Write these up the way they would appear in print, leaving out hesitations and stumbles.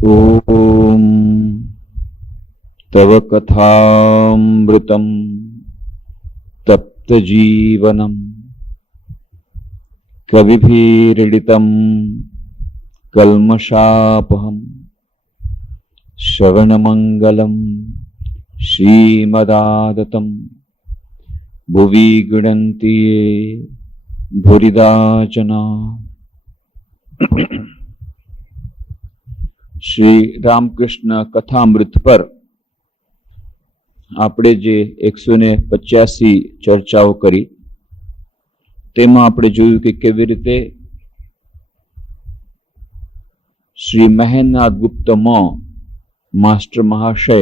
ओम तव कथामृतं तप्त जीवनम कविभिरीडितं कल्मषापहं श्रवणमंगलं श्रीमदादतं भुवि गृह्णन्ति ये भूरिदा जना। श्री रामकृष्ण कथामृत पर આપણે જે 185 ચર્ચાઓ કરી તેમાં આપણે જોયું કે કેવી રીતે શ્રી મહેન્દ્રનાથ ગુપ્ત માસ્ટર મહાશય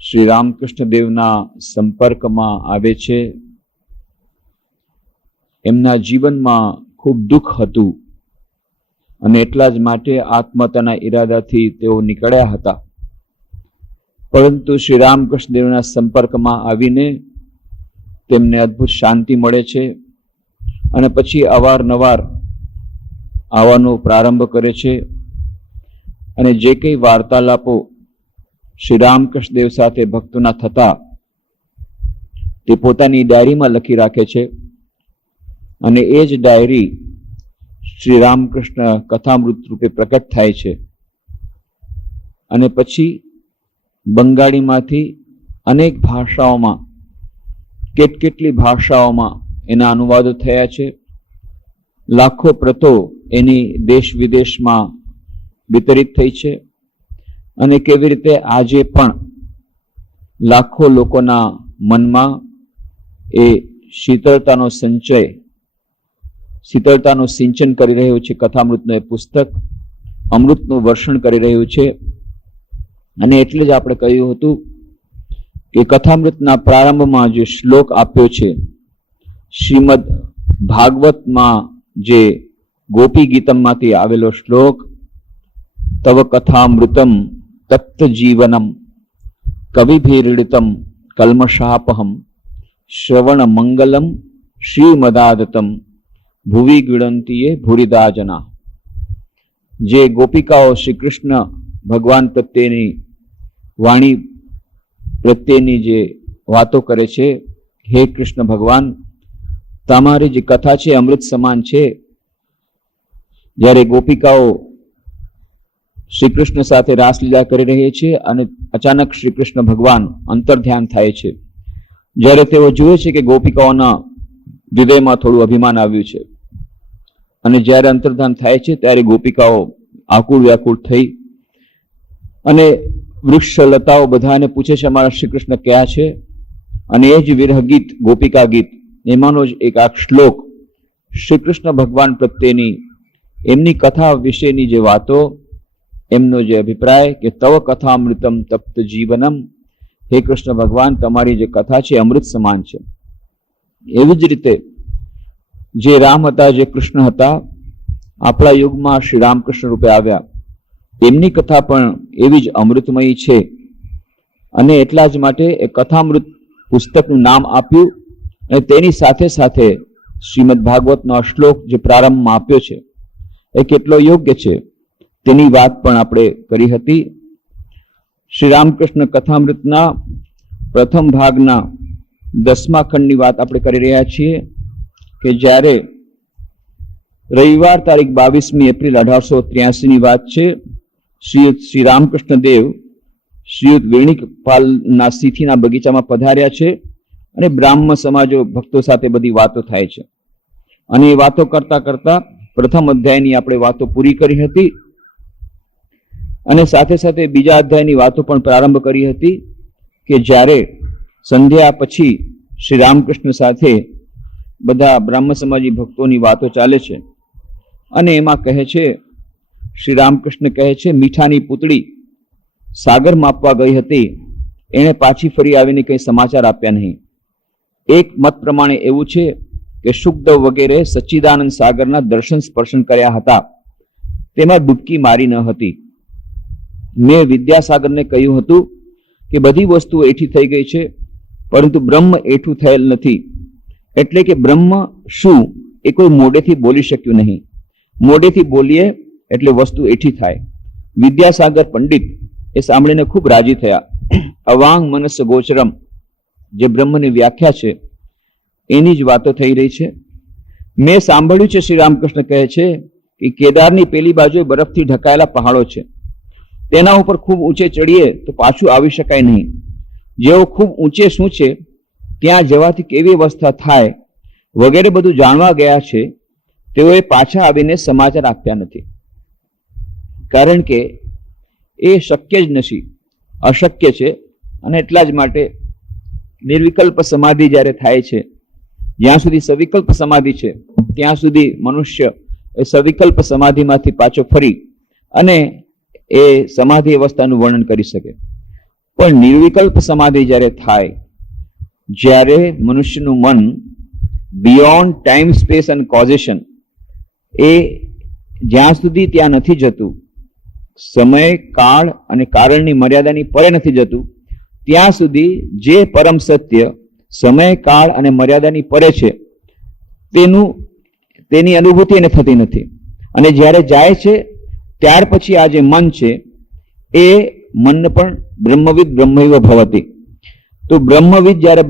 શ્રી રામકૃષ્ણ દેવના સંપર્કમાં આવે છે। એમના જીવનમાં ખૂબ દુઃખ હતું અને એટલા જ માટે આત્મહત્યાના ઈરાદાથી તેઓ નીકળ્યા હતા, પરંતુ શ્રી રામકૃષ્ણ દેવના સંપર્કમાં આવીને તેમને અદ્ભુત શાંતિ મળે છે અને પછી અવારનવાર આવવાનો પ્રારંભ કરે છે અને જે કંઈ વાર્તાલાપો શ્રી રામકૃષ્ણ દેવ સાથે ભક્તોના થતા તે પોતાની ડાયરીમાં લખી રાખે છે અને એ જ ડાયરી શ્રી રામકૃષ્ણ કથામૃત રૂપે પ્રકટ થાય છે અને પછી બંગાળીમાંથી અનેક ભાષાઓમાં કેટલી ભાષાઓમાં એના અનુવાદો થયા છે। લાખો પ્રતો એની દેશ વિદેશમાં વિતરિત થઈ છે અને કેવી રીતે આજે પણ લાખો લોકોના મનમાં એ શીતળતાનો સંચય, શીતળતાનું સિંચન કરી રહ્યું છે। કથામૃતનું એ પુસ્તક અમૃતનું વર્ષણ કરી રહ્યું છે અને એટલે જ આપણે કહ્યું હતું કે કથામૃતના પ્રારંભમાં જે શ્લોક આપ્યો છે, શ્રીમદ ભાગવતમાં જે ગોપી ગીતમમાંથી આવેલો શ્લોક, તવ કથામૃતમ તપ્ત જીવનમ કવિભીરીડિતમ કલ્મષાપહમ શ્રવણ મંગલમ શ્રીમદાદતમ ભુવિ ગૃહ્ણન્તિ ભૂરિદા જના। જે ગોપિકાઓ શ્રી કૃષ્ણ ભગવાન પ્રત્યેની વાણી પ્રત્યેની જે વાતો કરે છે, હે કૃષ્ણ ભગવાન, તમારી જે કથા છે અમૃત સમાન છે। જ્યારે ગોપિકાઓ શ્રી કૃષ્ણ સાથે રાસલીલા કરી રહી છે અને અચાનક શ્રી કૃષ્ણ ભગવાન અંતર્ધ્યાન થાય છે, જ્યારે તેઓ જુએ છે કે ગોપિકાઓના હૃદયમાં થોડું અભિમાન આવ્યું છે અને જ્યારે અંતર્ધ્યાન થાય છે ત્યારે ગોપિકાઓ આકુળ વ્યાકુળ થઈ અને વૃક્ષ લતાઓ બધાને પૂછે છે અમારા શ્રી કૃષ્ણ ક્યાં છે, અને એ જ વિરહ ગીત, ગોપિકા ગીત, એમાંનો જ એક આ શ્લોક શ્રી કૃષ્ણ ભગવાન પ્રત્યેની એમની કથા વિશેની જે વાતો, એમનો જે અભિપ્રાય કે તવ કથામૃતમ તપ્ત જીવનમ, હે કૃષ્ણ ભગવાન તમારી જે કથા છે અમૃત સમાન છે। એવી જ રીતે જે રામ હતા, જે કૃષ્ણ હતા, આપણા યુગમાં શ્રી રામકૃષ્ણ રૂપે આવ્યા, તેમની કથા પણ એવી જ અમૃતમયી છે અને એટલા જ માટે એ કથામૃત પુસ્તકનું નામ આપ્યું અને તેની સાથે સાથે શ્રીમદ ભાગવતનો શ્લોક જે પ્રારંભમાં આપ્યો છે એ કેટલો યોગ્ય છે તેની વાત પણ આપણે કરી હતી। શ્રી રામકૃષ્ણ કથામૃતના પ્રથમ ભાગના 10મા ખંડની વાત આપણે કરી રહ્યા છીએ કે જ્યારે રવિવાર તારીખ 22મી એપ્રિલ 1883ની વાત છે, શ્રી રામકૃષ્ણ દેવ શ્રીયુત વેણુગોપાલના સીથીના બગીચામાં પધાર્યા છે અને બ્રાહ્મણ સમાજો ભક્તો સાથે બધી વાતો થાય છે અને એ વાતો કરતા કરતા પ્રથમ અધ્યાયની આપણે વાતો પૂરી કરી હતી અને સાથે સાથે બીજા અધ્યાયની વાતો પણ પ્રારંભ કરી હતી કે જ્યારે સંધ્યા પછી શ્રી રામકૃષ્ણ સાથે બધા બ્રાહ્મણ સમાજી ભક્તોની વાતો ચાલે છે અને એમાં કહે છે, શ્રી રામકૃષ્ણ કહે છે, મીઠાની પૂતળી સાગર માપવા ગઈ હતી, એણે પાછી ફરી આવીને કંઈ સમાચાર આપ્યા નહીં। એક મત પ્રમાણે એવું છે કે શુકદેવ વગેરે સચ્ચિદાનંદ સાગરના દર્શન સ્પર્શન કર્યા હતા, તેમાં ડૂબકી મારી ન હતી। મેં વિદ્યાસાગરને કહ્યું હતું કે બધી વસ્તુઓ એઠી થઈ ગઈ છે પરંતુ બ્રહ્મ એઠું થયેલ નથી, એટલે કે બ્રહ્મ શું એ કોઈ મોઢેથી બોલી શક્યું નહીં। મોઢેથી બોલીએ એટલે વસ્તુ એઠી થાય, વિદ્યાસાગર પંડિત એ સાંભળીને ખૂબ રાજી થયા. અવાંગ મનસ ગોચરમ જે બ્રહ્મની વ્યાખ્યા છે એની જ વાતો થઈ રહી છે. મેં સાંભળ્યું છે, શ્રી રામકૃષ્ણ કહે છે કે કેદારની પેલી બાજુએ બરફથી ઢકાયેલા પહાડો છે, તેના ઉપર ખૂબ ઊંચે ચડીએ તો પાછું આવી શકાય નહીં. જેઓ ખૂબ ઊંચે શું છે ત્યાં જવાથી કેવી અવસ્થા થાય વગેરે બધું જાણવા ગયા છે, તેઓએ પાછા આવીને સમાચાર આપ્યા નથી. કારણ કે એ શક્ય જ નથી, અશક્ય છે. અને એટલા જ માટે નિર્વિકલ્પ સમાધિ જ્યારે થાય છે, જ્યાં સુધી સવિકલ્પ સમાધિ છે ત્યાં સુધી મનુષ્ય એ સવિકલ્પ સમાધિમાંથી પાછો ફરી અને એ સમાધિ અવસ્થાનું વર્ણન કરી શકે. પણ નિર્વિકલ્પ સમાધિ જ્યારે થાય, જ્યારે મનુષ્યનું મન બિયોન્ડ ટાઈમ સ્પેસ એન્ડ કોઝેશન એ જ્યાં સુધી ત્યાં નથી જતું, સમય કાળ અને કારણની મર્યાદાની પરે નથી જતું, ત્યાં સુધી જે પરમ સત્ય સમય કાળ અને મર્યાદાની પરે છે તેની અનુભૂતિ એને થતી નથી. અને જ્યારે જાય છે ત્યાર પછી આ જે મન છે એ મન પણ બ્રહ્મવિદ બ્રહ્મૈવ ભવતી. તો બ્રહ્મવિદ જ્યારે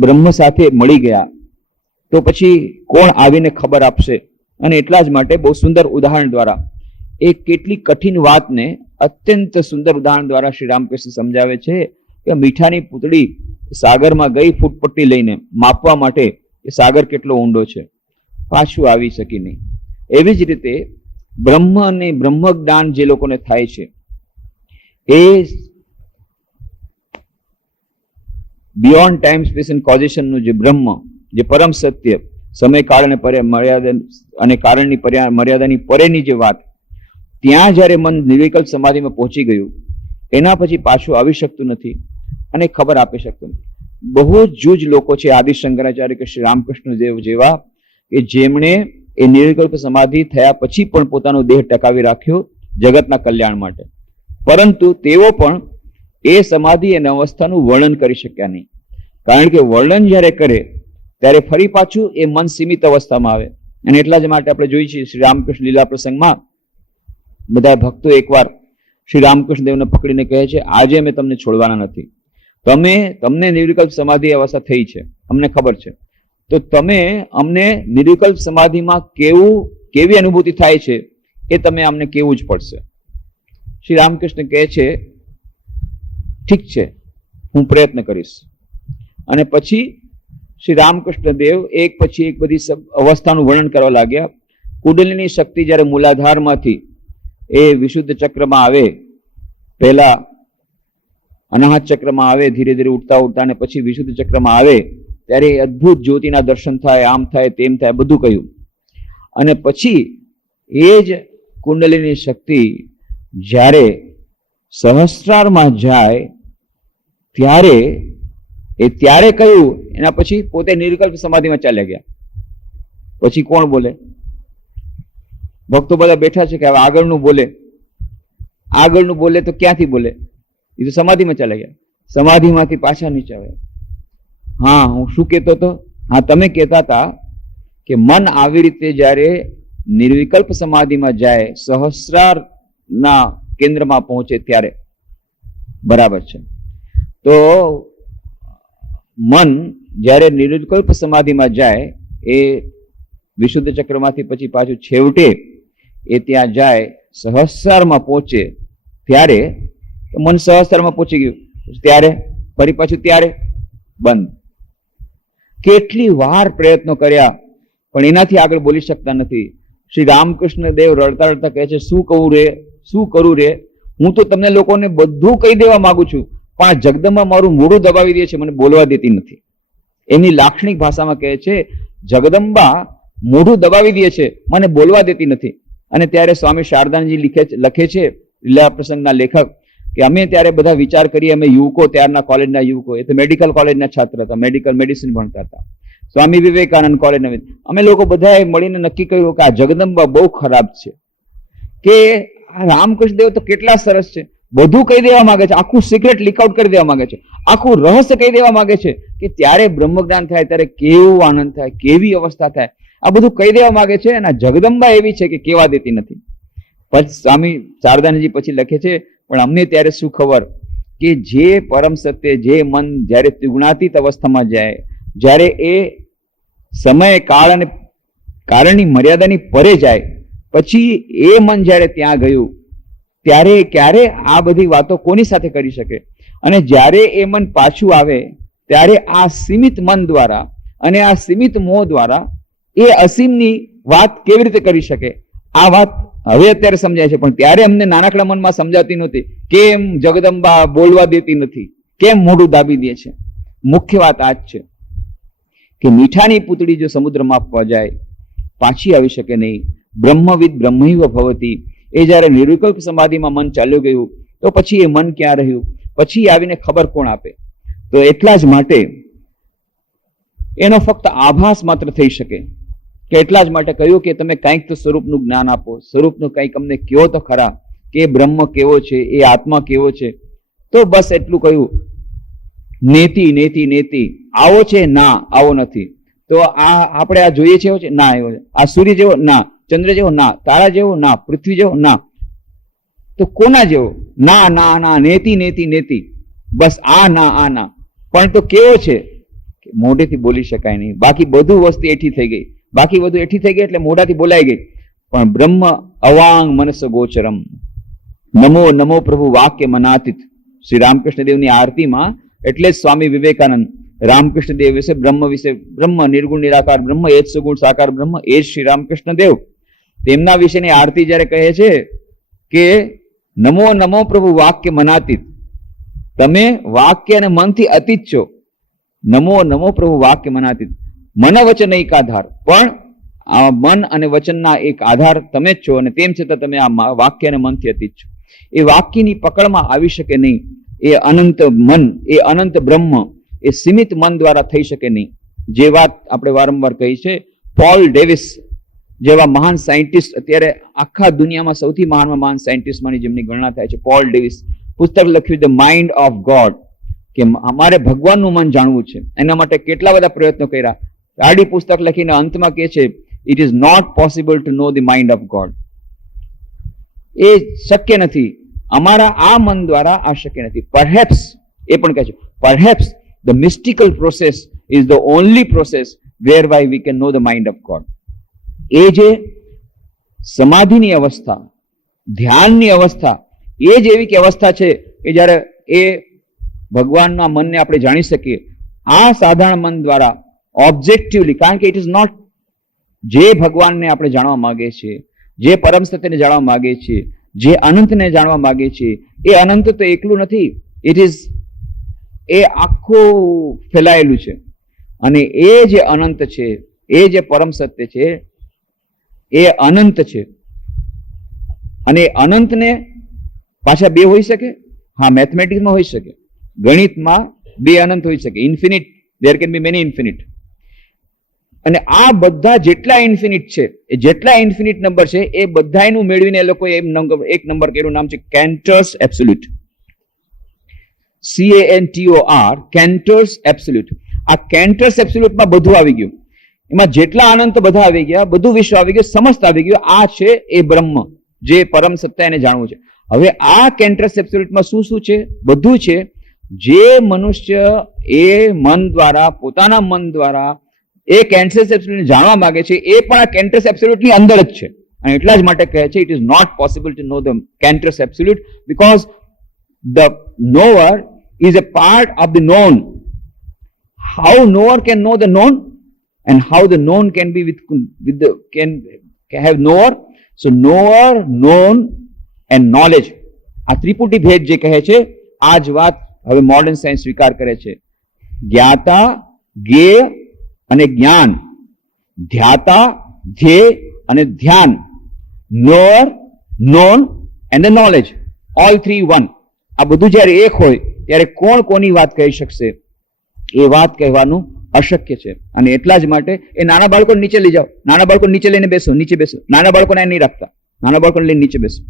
બ્રહ્મ સાથે મળી ગયા તો પછી કોણ આવીને ખબર આપશે? અને એટલા જ માટે બહુ સુંદર ઉદાહરણ દ્વારા એ કેટલી કઠિન વાતને અત્યંત સુંદર ઉદાહરણ દ્વારા શ્રી રામકૃષ્ણ સમજાવે છે કે મીઠાની પૂતળી સાગરમાં ગઈ ફૂટપટ્ટી લઈને માપવા માટે એ સાગર કેટલો ઊંડો છે, પાછું આવી શકી નહીં. એવી જ રીતે બ્રહ્મ અને બ્રહ્મ જ્ઞાન જે લોકોને થાય છે એ બિયોન્ડ ટાઈમ સ્પેસ એન્ડ કોઝેશનનું જે બ્રહ્મ, જે પરમ સત્ય, સમય કાળ અને મર્યાદા અને કારણની મર્યાદાની પરેની જે વાત, ત્યાં જ્યારે મન નિર્વિકલ્પ સમાધિમાં પહોંચી ગયું એના પછી પાછું આવી શકતું નથી અને ખબર આપી શકતું નથી. બહુ જ જૂજ લોકો છે આદિ શંકરાચાર્ય કે શ્રી રામકૃષ્ણ દેવ જેવા કે જેમણે એ નિર્વિકલ્પ સમાધિ થયા પછી પણ પોતાનો દેહ ટકાવી રાખ્યો જગતના કલ્યાણ માટે, પરંતુ તેઓ પણ એ સમાધિ અને અવસ્થાનું વર્ણન કરી શક્યા નહીં. કારણ કે વર્ણન જ્યારે કરે ત્યારે ફરી પાછું એ મન સીમિત અવસ્થામાં આવે. અને એટલા જ માટે આપણે જોઈએ છીએ શ્રી રામકૃષ્ણ લીલા પ્રસંગમાં બધા ભક્તો એકવાર શ્રી રામકૃષ્ણ દેવને પકડીને કહે છે, આજે અમે તમને છોડવાના નથી, તમને નિર્વિકલ્પ સમાધિ અવસ્થા થઈ છે, અમને ખબર છે, તો તમે અમને નિર્વિકલ્પ સમાધિમાં કેવી અનુભૂતિ થાય છે એ તમે અમને કહેવું જ પડશે. શ્રી રામકૃષ્ણ કહે છે, ઠીક છે, હું પ્રયત્ન કરીશ. અને પછી શ્રી રામકૃષ્ણ દેવ એક પછી એક બધી અવસ્થાનું વર્ણન કરવા લાગ્યા. કુંડલીની શક્તિ જ્યારે મૂલાધારમાંથી એ વિશુદ્ધ ચક્રમાં આવે, પહેલા અનાહત ચક્રમાં આવે, ધીરે ધીરે ઉઠતા ઉઠતા અને પછી વિશુદ્ધ ચક્રમાં આવે, ત્યારે અદ્ભુત જ્યોતિના દર્શન થાય, આમ થાય તેમ થાય, બધું કહ્યું. અને પછી એ જ કુંડલીની શક્તિ જ્યારે સહસ્રારમાં જાય ત્યારે કહ્યું, એના પછી પોતે નિર્વિકલ્પ સમાધિમાં ચાલ્યા ગયા. પછી કોણ બોલે? ભક્તો બધા બેઠા છે કે હવે આગળનું બોલે તો ક્યાંથી બોલે? એ તો સમાધિમાં ચાલ્યા ગયા. સમાધિમાંથી પાછા નીચે આવે. હા, હું શું કહેતો હતો? હા, તમે કહેતા હતા કે મન આવી રીતે જ્યારે નિર્વિકલ્પ સમાધિમાં જાય, સહસ્રારના કેન્દ્રમાં પહોંચે ત્યારે. બરાબર છે. તો મન જ્યારે નિર્વિકલ્પ સમાધિમાં જાય, એ વિશુદ્ધ ચક્રમાંથી પછી પાછું છેવટે એ ત્યાં જાય, સહસ્રારમાં પહોંચે ત્યારે મન સહસ્રારમાં પહોંચી ગયું, ત્યારે ફરી પાછું ત્યારે બંધ. કેટલી વાર પ્રયત્નો કર્યા પણ એનાથી આગળ બોલી શકતા નથી. શ્રી રામકૃષ્ણ દેવ રડતા રડતા કહે છે, શું કરું રે, હું તો તમને લોકોને બધું કહી દેવા માંગુ છું, પણ આ જગદંબા મારું મોઢું દબાવી દે છે, મને બોલવા દેતી નથી. એમની લાક્ષણિક ભાષામાં કહે છે, જગદંબા મોઢું દબાવી દે છે, મને બોલવા દેતી નથી. અને ત્યારે સ્વામી શારદાનજી લખે છે, લીલા પ્રસંગના લેખક, કે અમે ત્યારે બધા વિચાર કરીએ, અમે યુવકો, ત્યારના કોલેજના યુવકો, એ તો મેડિકલ કોલેજના છાત્ર હતા, મેડિસિન ભણતા હતા, સ્વામી વિવેકાનંદ કોલેજના, અમે લોકો બધાએ મળીને નક્કી કર્યું કે આ જગદંબા બહુ ખરાબ છે, કે આ રામકૃષ્ણ દેવ તો કેટલા સરસ છે, બધું કહી દેવા માંગે છે, આખું સિક્રેટ લીક આઉટ કરી દેવા માંગે છે, આખું રહસ્ય કહી દેવા માંગે છે, કે ત્યારે બ્રહ્મજ્ઞાન થાય ત્યારે કેવું આનંદ થાય, કેવી અવસ્થા થાય, આ બધું કહી દેવા માંગે છે. અને જગદંબા એવી છે કે કેવા દેતી નથી. પછી સ્વામી શારદાનંદજી પછી લખે છે, પણ અમને ત્યારે શું ખબર કે જે પરમ સત્ય, જે મન જ્યારે ત્રિગુણાતીત અવસ્થામાં જાય, જ્યારે એ સમય કાળ અને કારણની મર્યાદાની પરે જાય, પછી એ મન જ્યારે ત્યાં ગયું ત્યારે ક્યારે આ બધી વાતો કોની સાથે કરી શકે? અને જ્યારે એ મન પાછું આવે ત્યારે આ સીમિત મન દ્વારા અને આ સીમિત મોહ દ્વારા એ અસીમની વાત કેવી રીતે કરી શકે? આ વાત હવે અત્યારે સમજાય છે, પણ ત્યારે અમને નાનકડા મનમાં સમજાતી નહોતી. કેમ જગદંબા બોલવા દેતી નથી? કેમ મોઢું દાબી દે છે? મુખ્ય વાત આ જ છે કે મીઠાની પૂતળી જો સમુદ્રમાં જાય પાછી આવી શકે નહીં. બ્રહ્મવિદ બ્રહ્મૈવ ભવતી. એ જ્યારે નિર્વિકલ્પ સમાધિમાં મન ચાલ્યું ગયું તો પછી એ મન ક્યાં રહ્યું? પછી આવીને ખબર કોણ આપે? તો એટલા જ માટે એનો ફક્ત આભાસ માત્ર થઈ શકે કે એટલા જ માટે કહ્યું કે તમે કંઈક તો સ્વરૂપનું જ્ઞાન આપો, સ્વરૂપનું કંઈક અમને કહો તો ખરા કે બ્રહ્મ કેવો છે, એ આત્મા કેવો છે. તો બસ એટલું કહ્યું. નેતિ નેતિ નેતિ. આવો છે? ના, આવો નથી. તો આ આપણે આ જોઈએ છે, ના એવો છે. આ સૂર્ય જેવો? ના. ચંદ્ર જેવો? ના. તારા જેવો? ના. પૃથ્વી જેવો? ના. તો કોના જેવો? ના ના ના, નેતિ નેતિ નેતિ. બસ આ ના, આ ના. પણ તો કેવો છે? મોઢેથી બોલી શકાય નહીં. બાકી બધું વસ્તુ એઠી થઈ ગઈ. બાકી બધું એઠી થઈ ગઈ એટલે મોઢાથી બોલાઈ ગઈ. પણ બ્રહ્મ અવાંગ મનસ ગોચરમ. નમો નમો પ્રભુ વાક્ય મનાતીત. શ્રી રામકૃષ્ણ દેવની આરતીમાં એટલે જ સ્વામી વિવેકાનંદ રામકૃષ્ણ દેવ વિશે બ્રહ્મ નિર્ગુણ નિરાકાર બ્રહ્મ એ જ સુગુણ સાકાર બ્રહ્મ એ જ શ્રી રામકૃષ્ણ દેવ, તેમના વિશેની આરતી જ્યારે કહે છે કે નમો નમો પ્રભુ વાક્ય મનાતીત. તમે વાક્ય અને મનથી અતીત છો. નમો નમો પ્રભુ વાક્ય મનાતીત. મન વચન એક આધાર, પણ આ મન અને વચનના એક આધાર તમે જ છો, અને તેમ છતાં તમે આ વાક્ય અને મનથી અતીત છો. એ વાક્યની પકડમાં આવી શકે નહીં. એ અનંત મન, એ અનંત બ્રહ્મ, એ સીમિત મન દ્વારા થઈ શકે નહીં. જે વાત આપણે વારંવાર કહી છે, પોલ ડેવિસ જેવા મહાન સાયન્ટિસ્ટ, અત્યારે આખા દુનિયામાં સૌથી મહાન સાયન્ટિસ્ટમાંની જેમની ગણના થાય છે, પોલ ડેવિસ, પુસ્તક લખ્યું ધ માઇન્ડ ઓફ ગોડ, કે અમારે ભગવાનનું મન જાણવું છે. એના માટે કેટલા બધા પ્રયત્નો કર્યા. આડી પુસ્તક લખીને અંતમાં કહે છે, it is not possible to know the mind of God. એ શક્ય નથી. અમારા આ મન દ્વારા આ શક્ય નથી. પરહેપ્સ, એ પણ કહે છે, perhaps the mystical process is the only process whereby we can know the mind of God. એ જે સમાધિની અવસ્થા, ધ્યાનની અવસ્થા, એ જ એવી કે અવસ્થા છે કે જ્યારે એ ભગવાનના મનને આપણે જાણી શકીએ. આ સાધારણ મન દ્વારા ઓબ્જેક્ટિવલી, કારણ કે ઇટ ઇઝ નોટ, જે ભગવાનને આપણે જાણવા માંગીએ છીએ, જે પરમ સત્યને જાણવા માંગીએ છીએ, જે અનંતને જાણવા માંગીએ છીએ, એ અનંત તો એકલું નથી. ઇટ ઇઝ, એ આખું ફેલાયેલું છે. અને એ જે અનંત છે, એ જે પરમ સત્ય છે, એ અનંત છે. અને અનંતને પાછા બે હોઈ શકે? હા, મેથમેટિક્સમાં હોઈ શકે, ગણિતમાં બે અનંત હોઈ શકે. Infinite, there can be many infinite. અને આ બધા જેટલા ઇન્ફિનિટ છે, એ જેટલા ઇન્ફિનિટ નંબર છે, એ બધાનું મેળવીને એ લોકોએ એક નંબર કર્યું, નામ છે Cantor's absolute. CANTOR, Cantor's absolute. આ કેન્ટર્સ એબ્સોલ્યુટમાં બધું આવી ગયું. એમાં જેટલા અનંત બધા આવી ગયા, બધું વિશ્વ આવી ગયું, સમસ્ત આવી ગયું. આ છે એ બ્રહ્મ, જે પરમ સત્તા, એને જાણવું છે. હવે આ કેન્ટર્સ એબ્સોલ્યુટમાં શું શું છે? બધું છે. જે મનુષ્ય એ મન દ્વારા, પોતાના મન દ્વારા એ કેન્ટર્સ એબ્સોલ્યુટને જાણવા માંગે છે, એ પણ આ કેન્ટર્સ એબ્સોલ્યુટની અંદર જ છે. અને એટલા જ માટે કહે છે, it is not possible to know the Cantor's absolute, because the knower is a part of the known. How knower can know the known, and how the known can be with the can have knower. So knower, known and knowledge. આ ત્રિપુટી ભેદ જે કહે છે, આ જ વાત હવે મોડર્ન સાયન્સ સ્વીકાર કરે છે. જ્ઞાતા, જ્ઞેય અને જ્ઞાન, ધ્યાતા, ધ્યેય અને ધ્યાન, knower, known and the knowledge, all three one. આ બધું જ્યારે એક હોય ત્યારે કોણ કોની વાત કહી શકશે? એ વાત કહેવાનું અશક્ય છે. અને એટલા જ માટે એ નાના બાળકોને નીચે લઈ જાઓ, નાના બાળકો નીચે લઈને બેસો, નીચે બેસો. નાના બાળકોને નહીં રાખતા, નાના બાળકોને લઈને નીચે બેસો.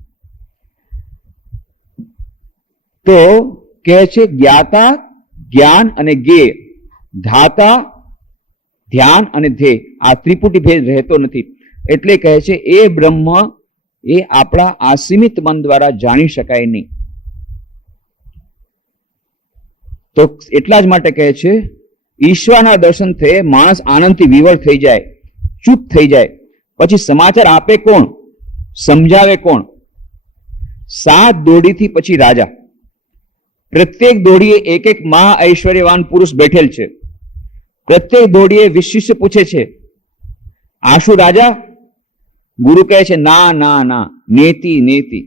તો કહે છે જ્ઞાતા, જ્ઞાન અને જ્ઞેય, ધાતા, ધ્યાન અને ધ્યેય, આ ત્રિપુટી ભેદ રહેતો નથી. એટલે કહે છે એ બ્રહ્મ એ આપણા અસીમિત મન દ્વારા જાણી શકાય નહીં. તો એટલા જ માટે કહે છે ઈશ્વરના દર્શન થયે માણસ આનંદથી વિવળ થઈ જાય, ચૂપ થઈ જાય. પછી સમાચાર આપે કોણ, સમજાવે કોણ? 7 દોડીથી પછી રાજા. પ્રત્યેક દોડીએ એક એક મહા ઐશ્વર્યવાન પુરુષ બેઠેલ છે. પ્રત્યેક દોડીએ વિશિષ્ટ પૂછે છે, આશુ રાજા? ગુરુ કહે છે ના ના ના, નેતિ નેતિ.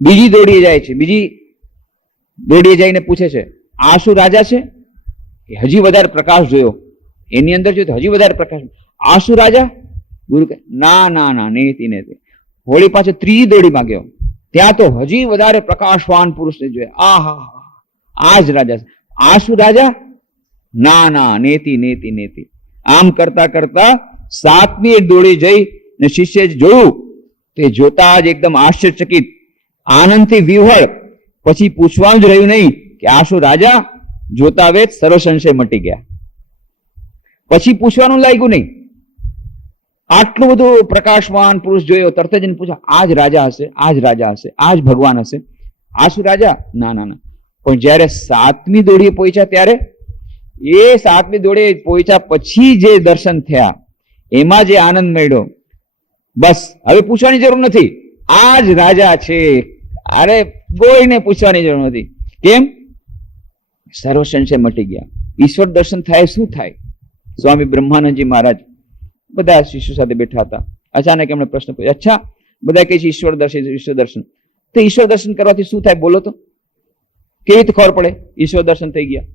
બીજી દોડીએ જાય છે, બીજી દોડીએ જઈને પૂછે છે, આશુ રાજા છે? હજી વધારે પ્રકાશ જોયો, એની અંદર જોયું તો હજી વધારે પ્રકાશ. આશુ રાજા? ગુરુ કહે ના ના ના, નેતિ નેતિ. હોળી પાછો ત્રીજી દોડીમાં ગયો, ત્યાં તો હજી વધારે પ્રકાશવાન પુરુષને જોયા. આહા, આ જ રાજા છે. આશુ રાજા? ના ના, નેતિ નેતિ નેતિ. આમ કરતા કરતા 7મી દોડી જઈ ને શિષ્ય જોયું, તે જોતા જ એકદમ આશ્ચર્યચકિત, આનંદથી વિહ્વળ. પછી પૂછવાનું જ રહ્યું નહીં કે આશુ રાજા? જોતા વેત સર્વ સંશય મટી ગયા. પછી પૂછવાનું લાગ્યું નહીં. આટલું બધું પ્રકાશવાન પુરુષ જોયો, તરત જ પૂછા, આ જ રાજા હશે, આ જ રાજા હશે, આ જ ભગવાન હશે? આશુ રાજા? ના ના ના. પણ જયારે 7મી દોડીએ પહોંચ્યા ત્યારે, એ 7મી દોડીએ પહોંચ્યા પછી જે દર્શન થયા, એમાં જે આનંદ મળ્યો, બસ હવે પૂછવાની જરૂર નથી, આ જ રાજા છે. અરે કોઈને પૂછવાની જરૂર નથી. કેમ? સર્વ સંશય મટી ગયા. ઈશ્વર દર્શન થાય શું થાય? સ્વામી બ્રહ્માનંદજી મહારાજ બધા શિષ્યો સાથે બેઠા હતા. અચાનક એમણે પ્રશ્ન પૂછ્યો, અચ્છા બધા કહે છે ઈશ્વર દર્શન, ઈશ્વર દર્શન. તો ઈશ્વર દર્શન કરવાથી શું થાય બોલો તો? કેવી રીતે ખબર પડે ઈશ્વર દર્શન થઈ ગયા?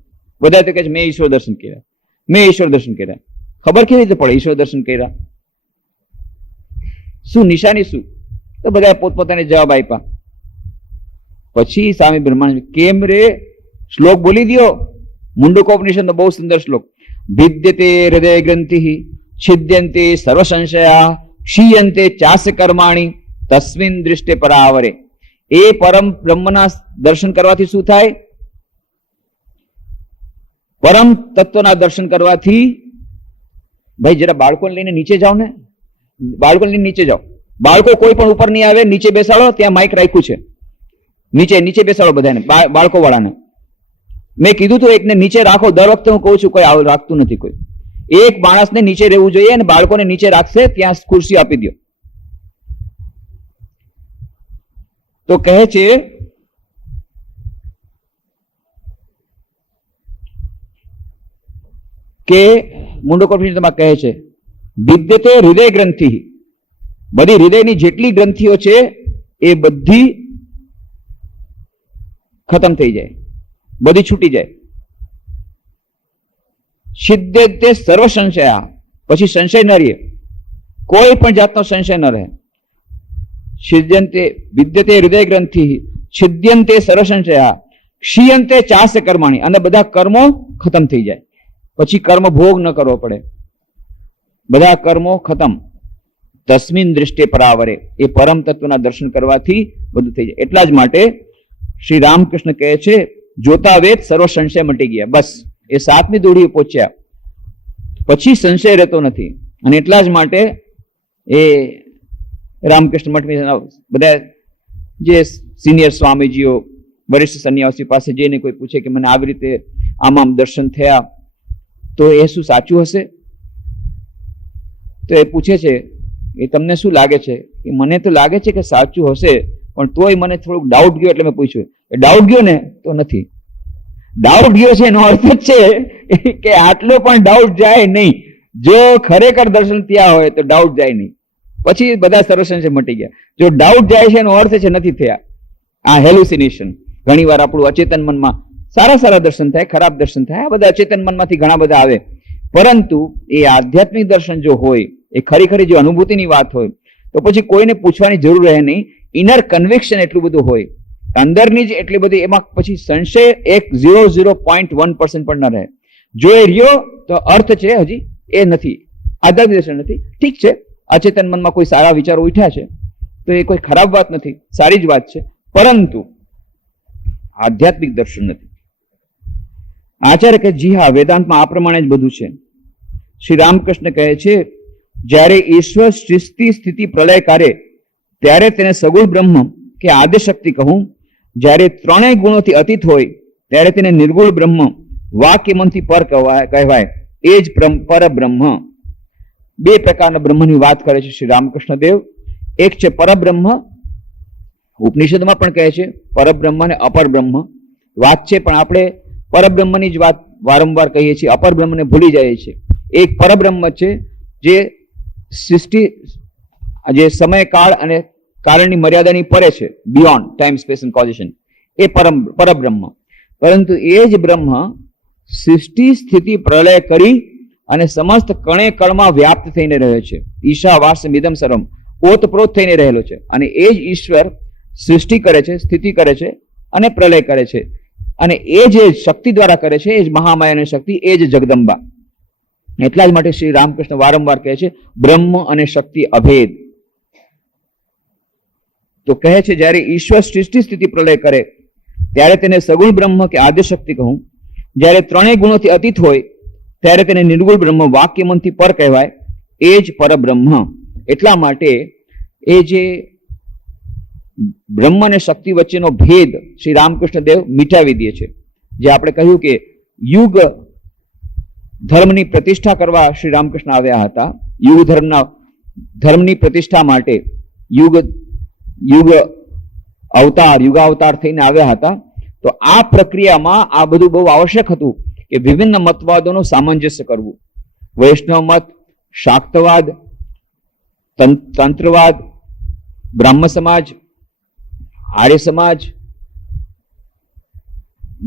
બધા તો કહે છે મેં ઈશ્વર દર્શન કર્યા, મેં ઈશ્વર દર્શન કર્યા. ખબર કેવી રીતે પડે ઈશ્વર દર્શન કર્યા? શું નિશાની શું? તો બધા પોતપોતાને જવાબ આપ્યા. પછી સ્વામી બ્રહ્માનંદ, કેમ રે? શ્લોક બોલી દો. મુંડકોપનિષદનો બહુ સુંદર શ્લોક. ભિદ્યતે હૃદય ગ્રંથિ છિદ્યંતે સર્વ સંશયા ક્ષીયંતે ચાસ કર્માણી તસ્મિન દૃષ્ટે પરાવરે. એ પરમ બ્રહ્મના દર્શન કરવાથી શું થાય? પરમ તત્વના દર્શન કરવાથી, ભાઈ જરા બાળકોને લઈને નીચે જાઓ ને, બાળકોને લઈને નીચે જાઓ. બાળકો કોઈ પણ ઉપર નહીં આવે, નીચે બેસાડો. ત્યાં માઇક રાખ્યું છે, નીચે નીચે બેસાડો બધાને, બાળકો વાળાને. મેં કીધું તું એકને નીચે રાખો. દર વખતે હું કહું છું, કોઈ રાખતું નથી. કોઈ એક માણસને નીચે રહેવું જોઈએ અને બાળકોને નીચે રાખશે ત્યાં ખુરશી આપી દો. તો કહે છે કે મુંડકોપનિષદમાં કહે છે વિદ્યતે હૃદય ગ્રંથિ. બધી હૃદયની જેટલી ગ્રંથિઓ છે એ બધી ખતમ થઈ જાય, બધી છૂટી જાય. છિદ્યંતે સર્વ સંશયા. પછી સંશય ન રહે, કોઈ પણ જાતનો સંશય ન રહે. છિદ્યંતે વિદ્યતે હૃદય ગ્રંથિ છિદ્યંતે સર્વ સંશયા ક્ષીયંતે ચાસ કર્માણી. અને બધા કર્મો ખતમ થઈ જાય. પછી કર્મ ભોગ ન કરવો પડે, બધા કર્મો ખતમ. તસ્મિન દૃષ્ટિ પરાવરે. એ પરમ તત્વના દર્શન કરવાથી બધું થઈ જાય. એટલા જ માટે શ્રી રામકૃષ્ણ કહે છે જોતા વેત સર્વ સંશય મટી ગયા. બસ એ 7મી દોડીએ પહોંચ્યા પછી સંશય રહેતો નથી. અને એટલા જ માટે એ રામકૃષ્ણ મઠ બધા જે સિનિયર સ્વામીજીઓ, વરિષ્ઠ સંન્યાસી પાસે જઈને કોઈ પૂછે કે મને આવી રીતે આમ દર્શન થયા, તો એ શું સાચું હશે? તો એ પૂછે છે એ તમને શું લાગે છે? કે મને તો લાગે છે કે સાચું હશે, પણ તોય મને થોડુંક ડાઉટ ગયો એટલે મેં પૂછ્યું. ડાઉટ ગયો ને? તો નથી. ડાઉટ ગયો છે એનો અર્થ જ છે કે આટલો પણ ડાઉટ જાય નહીં. જો ખરેખર દર્શન થયા હોય તો ડાઉટ જાય નહીં. પછી બધા સર્વ સંશય મટી ગયા. જો ડાઉટ જાય છે એનો અર્થ છે નથી થયા. આ હેલ્યુસિનેશન. ઘણી વાર આપણું અચેતન મનમાં સારા સારા દર્શન થાય, ખરાબ દર્શન થાય, આ બધા અચેતન મનમાંથી ઘણા બધા આવે. પરંતુ એ આધ્યાત્મિક દર્શન જો હોય, એ ખરી જો અનુભૂતિની વાત હોય, તો પછી કોઈને પૂછવાની જરૂર રહે નહીં. ઇનર કન્વિક્શન એટલું બધું હોય, અંદરની જ એટલી બધી, એમાં પછી સંશય 0.1% પણ ન રહે. જો એ રહ્યો તો અર્થ છે હજી એ નથી, આધ્યાત્મિક દર્શન નથી. ઠીક છે, અચેતન મનમાં કોઈ સારા વિચારો ઉઠ્યા છે તો એ કોઈ ખરાબ વાત નથી, સારી જ વાત છે, પરંતુ આધ્યાત્મિક દર્શન નથી. આચાર્ય કહે જી હા, વેદાંતમાં આ પ્રમાણે જ બધું છે. શ્રી રામકૃષ્ણ કહે છે જ્યારે ઈશ્વર સૃષ્ટિ સ્થિતિ પ્રલય કરે ત્યારે તેને સગુણ બ્રહ્મ કે આદ્યશક્તિ કહું. જ્યારે ત્રણેય ગુણોથી અતીત હોય ત્યારે તેને નિર્ગુણ બ્રહ્મ વાક્ય મનથી પર કહેવાય. એ જ પરબ્રહ્મ. બે પ્રકારના બ્રહ્મની વાત કરે છે શ્રી રામકૃષ્ણ દેવ. એક છે પરબ્રહ્મ, ઉપનિષદમાં પણ કહે છે પરબ્રહ્મ અને અપર બ્રહ્મ વાત છે, પણ આપણે પરબ્રહ્મની જ વાત વારંવાર કહીએ છીએ, અપર બ્રહ્મને ભૂલી જઈએ છીએ. એક પરબ્રહ્મ છે જે સૃષ્ટિ, જે સમય કાળ અને કારણની મર્યાદાની પરે છે, બિયોન્ડ ટાઈમ સ્પેસ એન્ડ કોઝેશન, એ પરબ્રહ્મ. પરંતુ એ જ બ્રહ્મ સૃષ્ટિ સ્થિતિ પ્રલય કરી અને સમસ્ત કણે કણમાં વ્યાપ્ત થઈને રહ્યો છે. ઈશાવાસ મિદમ સર્વમ, ઓતપ્રોત થઈને રહેલો છે. અને એ જ ઈશ્વર સૃષ્ટિ કરે છે, સ્થિતિ કરે છે અને પ્રલય કરે છે. અને એ જે શક્તિ દ્વારા કરે છે એ જ મહામાયાની શક્તિ, એ જ જગદંબા. એટલા જ માટે શ્રી રામકૃષ્ણ વારંવાર કહે છે બ્રહ્મ અને શક્તિ અભેદ. તો કહે છે જ્યારે ઈશ્વર સૃષ્ટિ સ્થિતિ પ્રલય કરે ત્યારે તેને સગુણ બ્રહ્મ કે આદ્યશક્તિ કહું. જ્યારે ત્રણેય ગુણોથી અતીત હોય ત્યારે તેને નિર્ગુણ બ્રહ્મ વાક્ય મનથી પર કહેવાય. એ જ પરબ્રહ્મ. એટલા માટે એ જે બ્રહ્મ અને શક્તિ વચ્ચેનો ભેદ શ્રી રામકૃષ્ણ દેવ મિટાવી દે છે. જે આપણે કહ્યું કે યુગ ધર્મની પ્રતિષ્ઠા કરવા શ્રી રામકૃષ્ણ આવ્યા હતા, યુગ ધર્મની પ્રતિષ્ઠા માટે યુગાવતાર થઈને આવ્યા હતા. તો આ પ્રક્રિયામાં આ બધું બહુ આવશ્યક હતું કે વિભિન્ન મતવાદોનું સામંજસ્ય કરવું. વૈષ્ણવ મત, શાક્તવાદ, તંત્રવાદ, બ્રાહ્મ સમાજ, આર્ય સમાજ,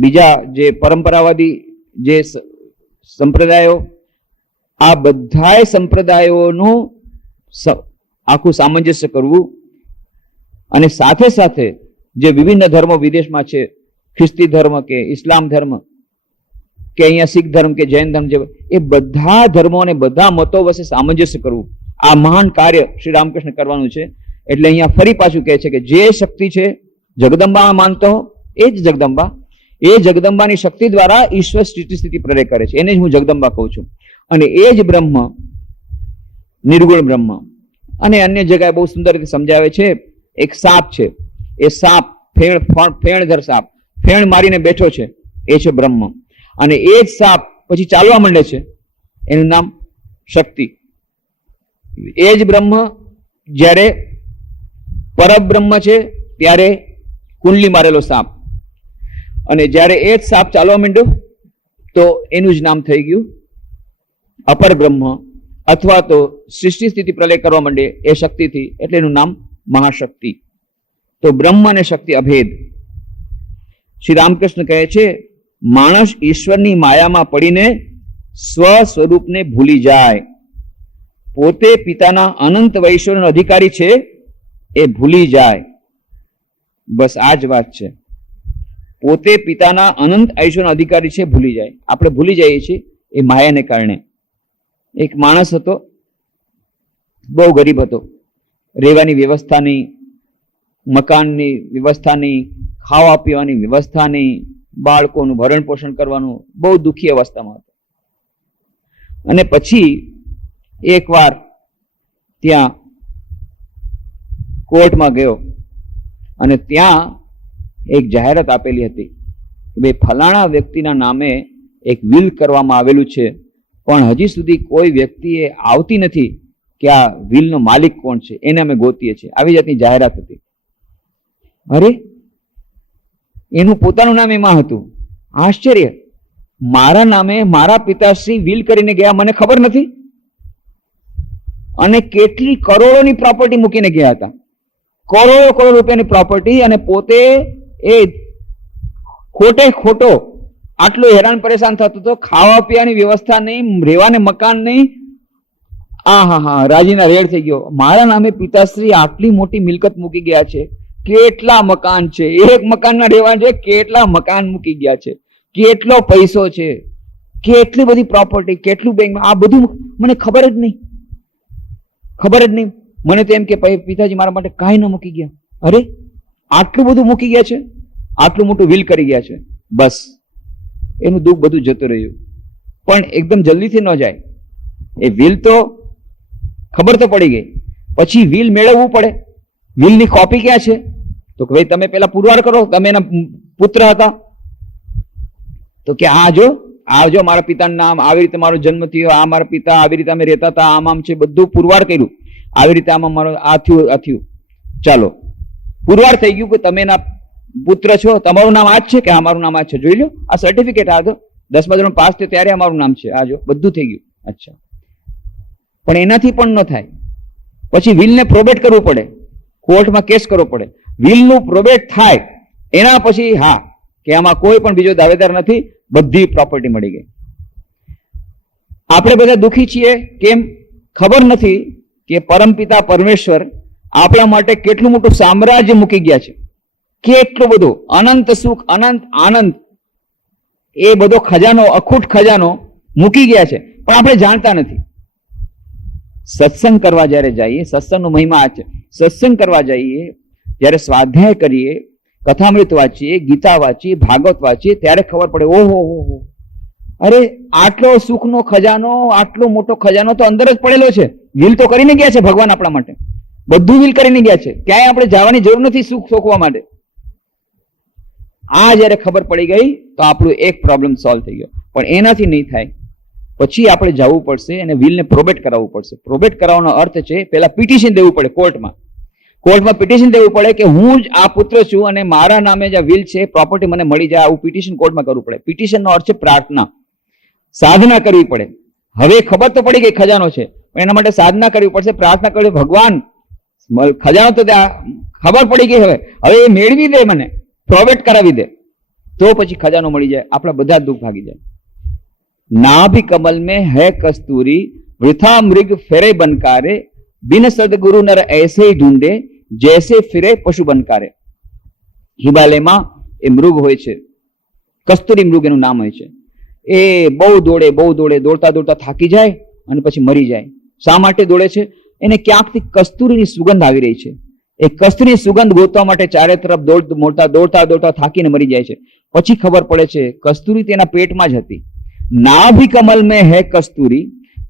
બીજા જે પરંપરાવાદી જે સંપ્રદાયો, આ બધાય સંપ્રદાયોનું આખું સામંજસ્ય કરવું. અને સાથે સાથે જે વિભિન્ન ધર્મો વિદેશમાં છે, ખ્રિસ્તી ધર્મ કે ઇસ્લામ ધર્મ કે અહીંયા શીખ ધર્મ કે જૈન ધર્મ, જે એ બધા ધર્મો અને બધા મતો વચ્ચે સામંજસ્ય કરવું, આ મહાન કાર્ય શ્રી રામકૃષ્ણ કરવાનું છે. એટલે અહીંયા ફરી પાછું કહે છે કે જે શક્તિ છે જગદંબા માનતો એ જ જગદંબા, એ જગદંબાની શક્તિ દ્વારા ઈશ્વર સૃષ્ટિ સ્થિતિ પ્રલય કરે છે, એને જ હું જગદંબા કહું છું. અને એ જ બ્રહ્મ નિર્ગુણ બ્રહ્મ. અને અન્ય જગ્યાએ બહુ સુંદર રીતે સમજાવે છે. એક સાપ છે, એ સાપ ફેણધર સાપ ફેણ મારીને બેઠો છે, એ છે બ્રહ્મ. અને એ જ સાપ પછી ચાલવા માંડે છે, એનું નામ શક્તિ. એ જ બ્રહ્મ જ્યારે પરબ્રહ્મ છે ત્યારે કુંડલી મારેલો સાપ, અને જ્યારે એ જ સાપ ચાલવા માંડ્યો તો એનું જ નામ થઈ ગયું અપર બ્રહ્મ, અથવા તો સૃષ્ટિ સ્થિતિ પ્રલય કરવા માંડે એ શક્તિથી, એટલે એનું નામ મહાશક્તિ. તો બ્રહ્મ અને શક્તિ અભેદ. શ્રી રામકૃષ્ણ કહે છે માણસ ઈશ્વરની માયામાં પડીને સ્વ સ્વરૂપને ભૂલી જાય. પોતે પિતાના અનંત વૈશ્વરનો અધિકારી છે એ ભૂલી જાય. બસ આ જ વાત છે. પોતે પિતાના અનંત ઐશ્વર્યનો અધિકારી છે, ભૂલી જાય. આપણે ભૂલી જઈએ છીએ એ માયાને કારણે. એક માણસ હતો, બહુ ગરીબ હતો, રહેવાની વ્યવસ્થા નહીં, મકાનની વ્યવસ્થા નહીં, ખાવા પીવાની વ્યવસ્થા નહીં, બાળકોનું ભરણ પોષણ કરવાનું, બહુ દુઃખી અવસ્થામાં હતો. અને પછી એકવાર ત્યાં કોર્ટમાં ગયો અને ત્યાં એક જાહેરાત આપેલી હતી કે ભાઈ ફલાણા વ્યક્તિના નામે એક વિલ કરવામાં આવેલું છે, પણ હજી સુધી કોઈ વ્યક્તિએ આવતી નથી કે આ વિલનો માલિક કોણ છે, એને અમે ગોતીએ છીએ. આવી જાતની જાહેરાત હતી. અરે, એનું પોતાનું નામ એમાં હતું. આશ્ચર્ય, મારા નામે મારા પિતાશ્રી વિલ કરીને ગયા, મને ખબર નથી. અને કેટલી કરોડોની પ્રોપર્ટી મૂકીને ગયા હતા, કરોડો રૂપિયાની પ્રોપર્ટી, અને પોતે એ ખોટે ખોટો આટલો હેરાન પરેશાન થતો હતો. ખાવા પીવાની વ્યવસ્થા નહીં, રહેવાને મકાન નહીં. હા, રાજીના રેડ થઈ ગયો. મારા નામે પિતાશ્રી આટલી મોટી મિલકત મૂકી ગયા છે, કેટલા મકાન છે, એક મકાનના રહેવા છે, કેટલા મકાન મૂકી ગયા છે, કેટલો પૈસો છે, કેટલી બધી પ્રોપર્ટી, કેટલું બેંકમાં, આ બધું મને ખબર જ નહીં. મને તો એમ કે પિતાજી મારા માટે કાંઈ ન મૂકી ગયા. અરે, આટલું બધું મૂકી ગયા છે, આટલું મોટું વિલ કરી ગયા છે. બસ એનું દુઃખ બધું જતું રહ્યું. પણ એકદમ જલ્દીથી ન જાય. એ વિલ તો ખબર તો પડી ગઈ. પછી વ્હીલ મેળવવું પડે. વ્હીલની કોપી ક્યાં છે? તો કે ભાઈ તમે પેલા પુરવાર કરો, તમે એના પુત્ર હતા. તો કે આ જો મારા પિતાનું નામ, આવી રીતે મારો જન્મ થયો, આ મારા પિતા, આવી રીતે અમે રહેતા હતા, આમ છે, બધું પુરવાર કર્યું, આવી રીતે આમાં મારો આ થયું. ચાલો પુરવાર થઈ ગયું કે તમે એના પુત્ર છો, તમારું નામ આ જ છે કે અમારું નામ આ છે, જોઈ લો આ સર્ટિફિકેટ, આ તો 10મા ધોરણ પાસ થયો ત્યારે અમારું નામ છે, આ જો બધું થઈ ગયું. અચ્છા, પણ એનાથી પણ ન થાય. પછી વિલને પ્રોબેટ કરવું પડે, કોર્ટમાં કેસ કરવો પડે. વિલનું પ્રોબેટ થાય એના પછી હા કે આમાં કોઈ પણ બીજો દાવેદાર નથી, બધી પ્રોપર્ટી મળી ગઈ. આપણે બધા દુઃખી છીએ. કેમ? ખબર નથી કે પરમપિતા પરમેશ્વર આપણા માટે કેટલું મોટું સામ્રાજ્ય મૂકી ગયા છે, કેટલું બધું અનંત સુખ, અનંત આનંદ, એ બધો ખજાનો, અખૂટ ખજાનો મૂકી ગયા છે, પણ આપણે જાણતા નથી. સત્સંગ કરવા જ્યારે જઈએ, સત્સંગનો મહિમા આ છે, સત્સંગ કરવા જઈએ, જ્યારે સ્વાધ્યાય કરીએ, કથામૃત વાંચીએ, ગીતા વાંચીએ, ભાગવત વાંચીએ, ત્યારે ખબર પડે ઓહો, અરે આટલો સુખનો ખજાનો, આટલો મોટો ખજાનો તો અંદર જ પડેલો છે. વિલ તો કરીને ગયા છે ભગવાન આપણા માટે, બધું વિલ કરીને ગયા છે, ક્યાંય આપણે જવાની જરૂર નથી સુખ શોખવા માટે. આ જયારે ખબર પડી ગઈ તો આપણું એક પ્રોબ્લેમ સોલ્વ થઈ ગયો. પણ એનાથી નહીં થાય, પછી આપણે જવું પડશે અને વિલને પ્રોબેટ કરાવવું પડશે. પ્રોબેટ કરાવવાનો અર્થ છે પેલા પિટિશન દેવું પડે કોર્ટમાં. કોર્ટમાં પિટિશન દેવું પડે કે હું જ આ પુત્ર છું અને મારા નામે જે વિલ છે, પ્રોપર્ટી મને મળી જાય, આવું પિટિશન કોર્ટમાં કરવું પડે. પિટિશનનો અર્થ છે પ્રાર્થના, સાધના કરવી પડે. હવે ખબર તો પડી ગઈ ખજાનો છે, પણ એના માટે સાધના કરવી પડશે, પ્રાર્થના કરવી. ભગવાન ખજાનો તો ખબર પડી ગઈ, હવે એ મેળવી દે, મને પ્રોબેટ કરાવી દે, તો પછી ખજાનો મળી જાય, આપણા બધા દુઃખ ભાગી જાય. નાભી કમલ में है कस्तूरी वृथा मृग फेरे बनकारे बिन सदगुरु नर ऐसे ढूंढे जैसे फिरे पशु बनकारे. હિમાલયમાં એ મૃગ હોય છે, કસ્તુરી મૃગ એનું નામ હોય છે. એ બહુ દોડે, દોડતા થાકી જાય અને પછી મરી જાય. શા માટે દોડે છે? એને ક્યાંકથી કસ્તુરીની સુગંધ આવી રહી છે. એ કસ્તુરીની સુગંધ ગોતવા માટે ચારે તરફ દોડતા થાકીને મરી જાય છે. પછી ખબર પડે છે કસ્તુરી તેના પેટમાં જ હતી. નાભી કમલ में है कस्तूरी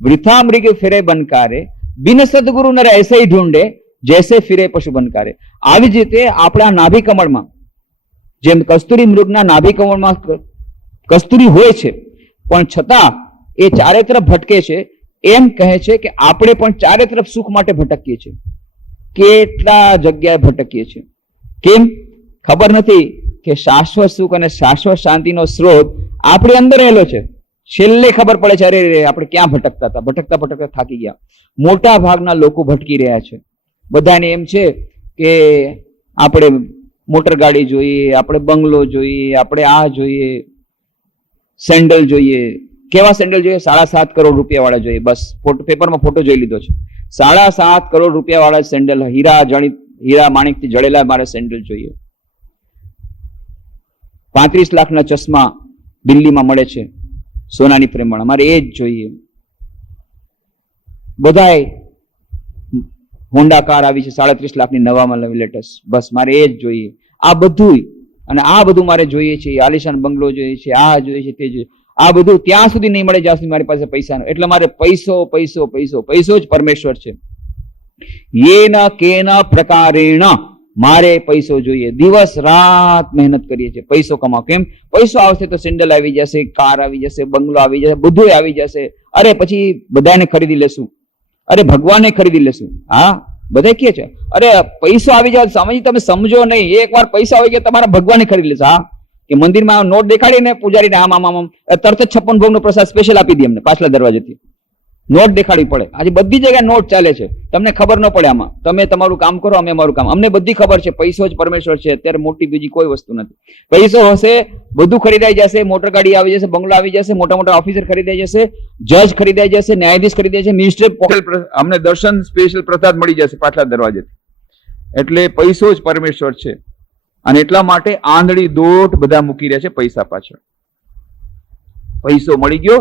वृथा मृग फिरे बनकारे बिन सदगुरु नर ऐसे ही ढूंढे जैसे फिरे पशु बनकारे. આવી જ રીતે આપણા નાભી કમળમાં, જેમ કસ્તુરી મૃગના નાભી કમળમાં કસ્તુરી હોય છે, પણ છતાં એ ચારે તરફ ભટકે છે. એમ કહે છે કે આપણે પણ ચારે તરફ સુખ માટે ભટકીએ છીએ. કેટલા જગ્યાએ ભટકીએ છીએ. કેમ? ખબર નથી કે શાશ્વત સુખ અને શાશ્વત શાંતિનો સ્ત્રોત આપણી અંદર રહેલો છે. છેલ્લે ખબર પડે છે અરે આપણે ક્યાં ભટકતા હતા, ભટકતા થાકી ગયા. મોટા ભાગના લોકો ભટકી રહ્યા છે. બધાને એમ છે કે આપણે મોટર ગાડી જોઈએ, આપણે બંગલો જોઈએ, આપણે આ જોઈએ, સેન્ડલ જોઈએ. કેવા સેન્ડલ જોઈએ? 7.5 કરોડ રૂપિયા વાળા જોઈએ. બસ પેપરમાં ફોટો જોઈ લીધો છે. 7.5 કરોડ રૂપિયા વાળા સેન્ડલ, હીરા માણિકથી જડેલા મારે સેન્ડલ જોઈએ. 35 લાખના ચશ્મા દિલ્હીમાં મળે છે સોનાની પ્રેમણ, મારે એ જ જોઈએ. બધાય હોન્ડા કાર આવી છે 37 લાખની નવામાં લેટેસ્ટ, બસ મારે એ જ જોઈએ. આ બધું અને આ બધું મારે જોઈએ છે. આલિશાન બંગલો જોઈએ છે, આ જોઈએ છે, તે જોઈએ. આ બધું ત્યાં સુધી નહીં મળે જ્યાં સુધી મારી પાસે પૈસા. એટલે મારે પૈસો જ પરમેશ્વર છે. યેન કેન પ્રકારેણ મારે પૈસો જોઈએ. દિવસ રાત મહેનત કરીએ છીએ પૈસો કમાવ. કેમ? પૈસો આવશે તો સેન્ડલ આવી જશે, કાર આવી જશે, બંગલો આવી જશે, બધું આવી જશે. અરે પછી બધાને ખરીદી લેશું, અરે ભગવાને ખરીદી લેશું. હા, બધા કે છે અરે પૈસો આવી જાય, સ્વામીજી તમે સમજો નહીં, એકવાર પૈસા આવી ગયા તમારા ભગવાને ખરીદી લેશે. હા, કે મંદિરમાં નોટ દેખાડીને પૂજારીને આમ તરત જ 56 ભોગનો પ્રસાદ સ્પેશિયલ આપી દે. અમને પાછલા દરવાજેથી નોટ દેખાડવી પડે. આજે બધી જગ્યાએ નોટ ચાલે છે, તમને ખબર ન પડે. આમાં તમે તમારું કામ કરો, અમે અમારું કામ. અમને બધી ખબર છે પૈસો જ પરમેશ્વર છે. અત્યારે મોટી બીજી કોઈ વસ્તુ નથી. પૈસો હશે બધું ખરીદાઈ જશે, મોટર ગાડી આવી જશે, બંગલો આવી જશે, મોટા મોટા ઓફિસર ખરીદાઈ જશે, જજ ખરીદાઈ જશે, ન્યાયાધીશ ખરીદાઈ જશે, મિનિસ્ટર, અમને દર્શન સ્પેશિયલ પ્રસાદ મળી જશે પાછલા દરવાજેથી. એટલે પૈસો જ પરમેશ્વર છે. અને એટલા માટે આંધળી દોટ બધા મૂકી રહ્યા છે પૈસા પાછળ. પૈસો મળી ગયો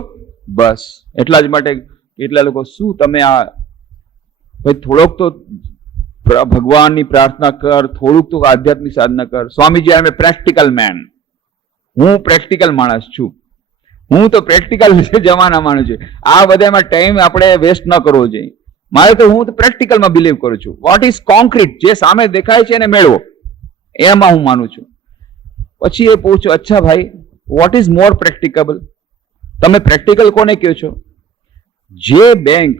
બસ. એટલા જ માટે કેટલા લોકો, શું તમે આ ભાઈ થોડોક તો ભગવાનની પ્રાર્થના કર, થોડુંક તો આધ્યાત્મિક સાધના કર. સ્વામીજી આઈ એમ એ પ્રેક્ટિકલ મેન. હું પ્રેક્ટિકલ માણસ છું. હું તો પ્રેક્ટિકલ જમાના માણસ છું. આ બધામાં ટાઈમ આપણે વેસ્ટ ન કરવો જોઈએ. મારે તો હું પ્રેક્ટિકલમાં બિલીવ કરું છું. વોટ ઇઝ કોન્ક્રીટ, જે સામે દેખાય છે એને મેળવો, એમાં હું માનું છું. પછી એ પૂછો, અચ્છા ભાઈ, વોટ ઇઝ મોર પ્રેક્ટિકેબલ? તમે પ્રેક્ટિકલ કોને કહો છો? જે બેંક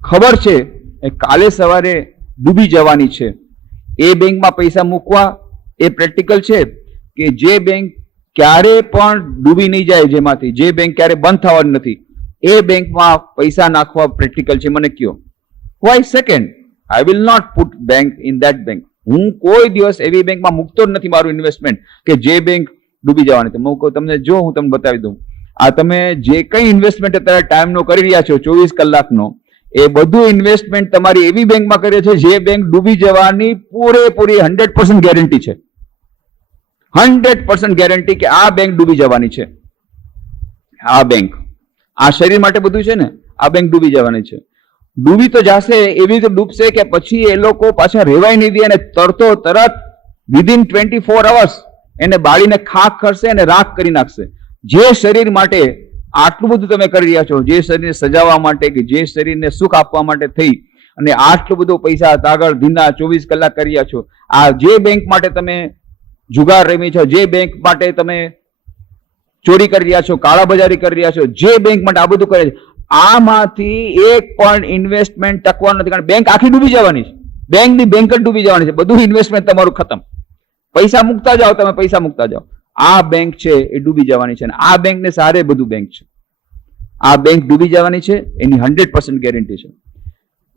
ખબર છે એ કાલે સવારે ડૂબી જવાની છે, એ બેંકમાં પૈસા મૂકવા એ પ્રેક્ટિકલ છે? કે જે બેંક ક્યારે પણ ડૂબી નહીં જાય, જેમાંથી જે બેંક ક્યારે બંધ થવાની નથી, એ બેંકમાં પૈસા નાખવા પ્રેક્ટિકલ છે? મને કયો. Why second, I will not put bank in that bank. હું કોઈ દિવસ એવી બેંકમાં મૂકતો જ નથી મારું ઇન્વેસ્ટમેન્ટ કે જે બેંક ડૂબી જવાની છે. હું કહું તમને, જો હું તમને બતાવી દઉં, આ તમે જે કઈ ઇન્વેસ્ટમેન્ટ અત્યારે ટાઈમનો કરી રહ્યા છો 24 કલાકનો, એ બધું ઇન્વેસ્ટમેન્ટ તમારી એવી બેંકમાં કરે છે જે બેંક ડૂબી જવાની પૂરેપૂરી 100% ગેરંટી છે. 100% ગેરંટી કે આ બેંક ડૂબી જવાની છે. આ બેંક, આ શરીર માટે બધું છે ને, આ બેંક ડૂબી જવાની છે. ડૂબી તો જશે, એવી રીતે ડૂબશે કે પછી એ લોકો પાછા રહેવાય નહીં દે અને તરતો તરત વિધિન 24 અવર્સ એને બાળીને ખાખ કરશે અને રાખ કરી નાખશે. જે શરીર માટે આટલું બધું તમે કરી રહ્યા છો, જે શરીરને સજાવવા માટે કે જે શરીરને સુખ આપવા માટે થઈ અને આટલું બધું પૈસા તાગળ ધીના 24 કલાક કરી રહ્યા છો, આ જે બેંક માટે તમે જુગાર રમી છો, જે બેંક માટે તમે ચોરી કરી રહ્યા છો, કાળા બજારી કરી રહ્યા છો, જે બેંક માટે આ બધું કરે છે, આમાંથી એક પણ ઇન્વેસ્ટમેન્ટ ટકવાનું નથી. કારણ બેંક આખી ડૂબી જવાની છે, બેંકની બેંક જ ડૂબી જવાની છે, બધું ઇન્વેસ્ટમેન્ટ તમારું ખતમ. પૈસા મૂકતા જાઓ, તમે પૈસા મૂકતા જાઓ, આ બેંક છે એ ડૂબી જવાની છે. આ બેંકને સારે બધું બેંક છે. આ બેંક ડૂબી જવાની છે, એની 100% ગેરંટી છે.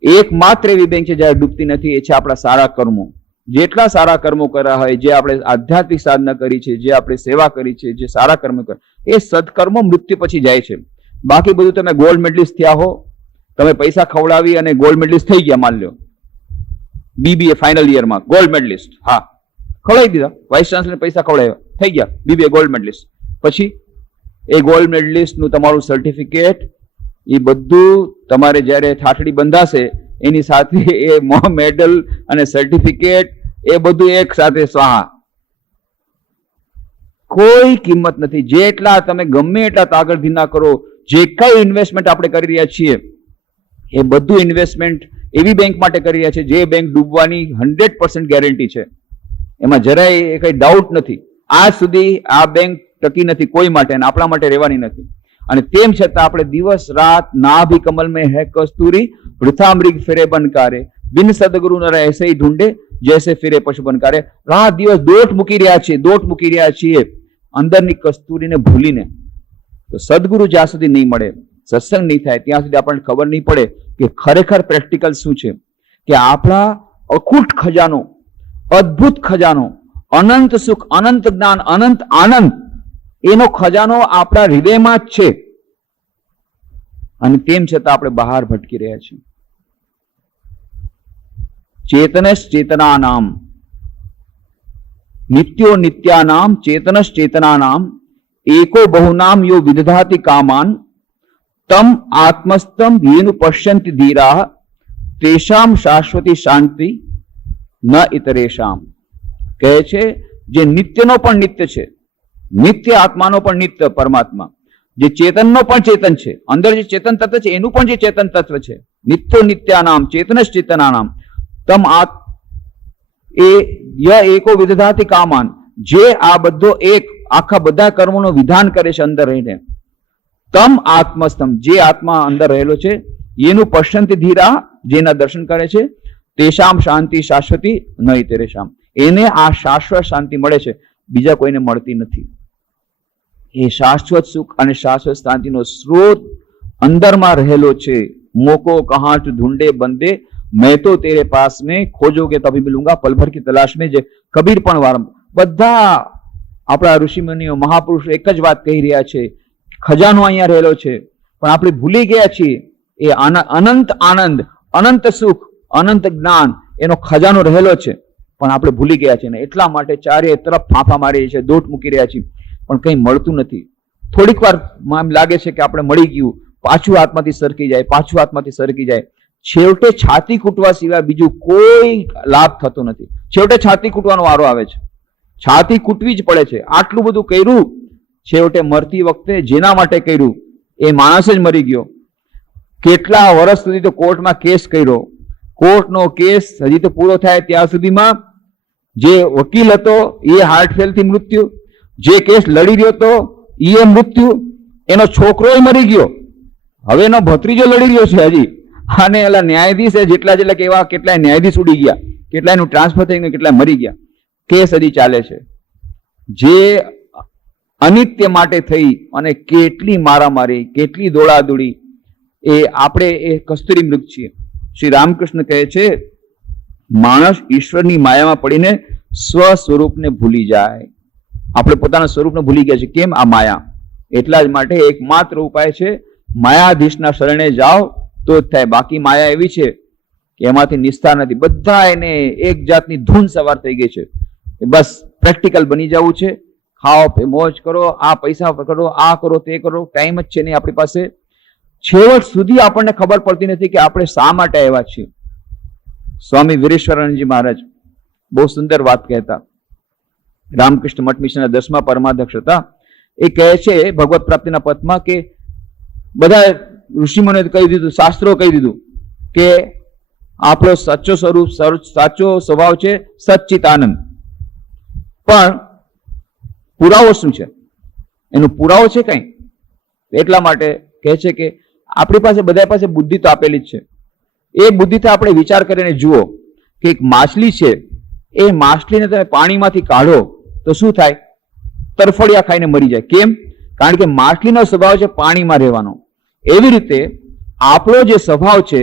એકમાત્ર એવી બેંક છે જ્યારે ડૂબતી નથી, એ છે આપણા સારા કર્મો. જેટલા સારા કર્મો કર્યા હોય, જે આપણે આધ્યાત્મિક સાધના કરી છે, જે આપણે સેવા કરી છે, જે સારા કર્મ કર્યા, એ સદકર્મો મૃત્યુ પછી જાય છે. બાકી બધું તમે ગોલ્ડ મેડલિસ્ટ થયા હો, તમે પૈસા ખવડાવી અને ગોલ્ડ મેડલિસ્ટ થઈ ગયા, માન લો BBA ફાઇનલ યરમાં ગોલ્ડ મેડલિસ્ટ, હા ખવડાવી દીધા, વાઇસ ચાન્સલર પૈસા ખવડાવ્યા, થઈ ગયા BBA ગોલ્ડ મેડલિસ્ટ. પછી એ ગોલ્ડ મેડલિસ્ટ નું તમારું સર્ટિફિકેટ, એ બધું તમારે જ્યારે ઠાઠડી બંધાશે એની સાથે એ મેડલ અને સર્ટિફિકેટ એ બધું એક સાથે સ્વાહા. કોઈ કિંમત નથી. જેટલા તમે ગમે એટલા તાગળ ધીના કરો, જે કઈ ઇન્વેસ્ટમેન્ટ આપણે કરી રહ્યા છીએ, એ બધું ઇન્વેસ્ટમેન્ટ એવી બેંક માટે કરી રહ્યા છે જે બેંક ડૂબવાની 100% ગેરંટી છે. એમાં જરાય કઈ ડાઉટ નથી. આજ સુધી આ બેંક ટકી નથી કોઈ માટે, અને આપણા માટે રહેવાની નથી. અને તેમ છતાં આપણે દિવસ રાત નાભી કમલ में है कस्तूरी वृथा मृग फिरे बनकारे बिन सदगुरु न ऐसे ही ढूंढे जैसे फिरे पशु बनकारे. રાત દિવસ દોટ મૂકી રહ્યા છીએ અંદરની કસ્તુરીને ભૂલીને. તો સદગુરુ જ્યાં સુધી નહીં મળે, સત્સંગ નહીં થાય, ત્યાં સુધી આપણને ખબર નહીં પડે કે ખરેખર પ્રેક્ટિકલ શું છે. કે આપણા અખૂટ ખજાનો, અદ્ભુત ખજાનો, અનંત સુખ, અનંત જ્ઞાન, અનંત આનંદ, એનો ખજાનો આપણા હૃદયમાં જ છે. અને તેમ છતાં આપણે બહાર ભટકી રહ્યા છીએ. ચેતનશ ચેતનાનામ નિત્યો નિત્યાનામ ચેતનશ ચેતનાનામ એકો બહુનામ યો વિદધાતિ કામાન તમ આત્મસ્તમ યેનુ પશ્યંતિ ધીરાઃ તેષામ શાશ્વતી શાંતિ ન ઇતરેષામ. કહે છે જે નિત્યનો પણ નિત્ય છે, નિત્ય આત્માનો પણ નિત્ય પરમાત્મા, જે ચેતનનો પણ ચેતન છે, અંદર જે ચેતન તત્વ છે એનું પણ જે ચેતન તત્વ છે, નિત્યો નિત્યાનામ ચેતનશ ચેતનાનામ તમ એ ય એકો વિદધાતિ કામાન, જે આ બધો એક આખા બધા કર્મોનું વિધાન કરે છે અંદર રહીને, તમ આત્મસ્તમ, જે આત્મા અંદર રહેલો છે, એનું પશ્યંતિ ધીરા, જેના દર્શન કરે છે, તેષામ શાંતિ શાશ્વતી ન ઇતરેષામ, એને આ શાશ્વત શાંતિ મળે છે, બીજા કોઈને મળતી નથી. એ શાશ્વત સુખ અને શાશ્વત શાંતિનો સ્ત્રોત અંદરમાં રહેલો છે. મોકો કહાં ઢૂંઢે બંદે मैं तो तेरे पास में खोजोगे तभी मिलूंगा पल भर की तलाश में, જે કબીર પણ વારંવાર, બધા આપણા ઋષિમુનિઓ મહાપુરુષો એક જ વાત કહી રહ્યા છે, ખજાનો અહીંયા રહેલો છે, પણ આપણે ભૂલી ગયા છીએ એ અનંત આનંદ, અનંત સુખ, અનંત જ્ઞાન, એનો ખજાનો રહેલો છે, પણ આપણે ભૂલી ગયા છીએ. એટલા માટે ચારે તરફ ફાંફા મારી છે, દોટ મૂકી રહ્યા છીએ, પણ કંઈ મળતું નથી. થોડીક વાર એમ લાગે છે કે આપણે મળી ગયું, પાછું આત્માથી સરકી જાય, પાછું આત્માથી સરકી જાય. છેવટે છાતી કૂટવા સિવાય બીજું કોઈ લાભ થતો નથી. છેવટે છાતી કૂટવાનો વારો આવે છે, છાતી કૂટવી જ પડે છે. આટલું બધું કર્યું, છેવટે મરતી વખતે જેના માટે કર્યું એ માણસ જ મરી ગયો. કેટલા વર્ષ સુધી તો કોર્ટમાં કેસ કર્યો, કોર્ટનો કેસ હજી તો પૂરો થાય ત્યાં સુધીમાં જે વકીલ હતો એ હાર્ટ ફેલથી મૃત્યુ, જે કેસ લડી રહ્યો હતો એ મૃત્યુ, એનો છોકરો મરી ગયો, હવે એનો ભત્રીજો લડી રહ્યો છે હજી, અને એલા ન્યાયાધીશ જેટલા કેવા કેટલાય ન્યાયાધીશ ઉડી ગયા, કેટલાયનું ટ્રાન્સફર થઈ ગયું, કેટલાય મરી ગયા, કેસ હજી ચાલે છે. જે અનિત્ય માટે થઈ અને કેટલી મારામારી, કેટલી દોડાદોડી, એ આપણે એ કસ્તુરી મૃગ છીએ. શ્રી રામકૃષ્ણ કહે છે માણસ ઈશ્વરની માયામાં પડીને સ્વ સ્વરૂપને ભૂલી જાય. આપણે પોતાના સ્વરૂપને ભૂલી ગયા છે. કેમ? આ માયા. એટલા જ માટે એકમાત્ર ઉપાય છે માયાધીશના શરણે જાઓ તો જ થાય. બાકી માયા એવી છે કે એમાંથી નિસ્તાર નથી. બધા એને એક જાતની ધૂન સવાર થઈ ગઈ છે. બસ પ્રેક્ટિકલ બની જવું છે, ખાઓ મોજ કરો, આ પૈસા કરો, આ કરો, તે કરો, ટાઈમ જ છે નહીં આપણી પાસે. છેવટ સુધી આપણને ખબર પડતી નથી કે આપણે શા માટે આવ્યા છીએ. સ્વામી વીરેશ્વરાનંદજી મહારાજ બહુ સુંદર વાત કહેતા. રામકૃષ્ણ મઠ મિશનના 10મા પરમાધ્યક્ષ હતા. એ કહે છે ભગવત પ્રાપ્તિના પથમાં કે બધા ઋષિમુનિઓએ કહી દીધું, શાસ્ત્રો કહી દીધું કે આપણો સાચો સ્વરૂપ, સાચો સ્વભાવ છે સચ્ચિત આનંદ. પણ પુરાવો શું છે? એનો પુરાવો છે કઈ? એટલા માટે કહે છે કે આપણી પાસે બધા પાસે બુદ્ધિ તો આપેલી જ છે. એ બુદ્ધિથી આપણે વિચાર કરીને જુઓ કે એક માછલી છે, એ માછલીને તમે પાણીમાંથી કાઢો તો શું થાય? તરફડિયા ખાઈને મરી જાય. કેમ? કારણ કે માછલીનો સ્વભાવ છે પાણીમાં રહેવાનો. એવી રીતે આપણો જે સ્વભાવ છે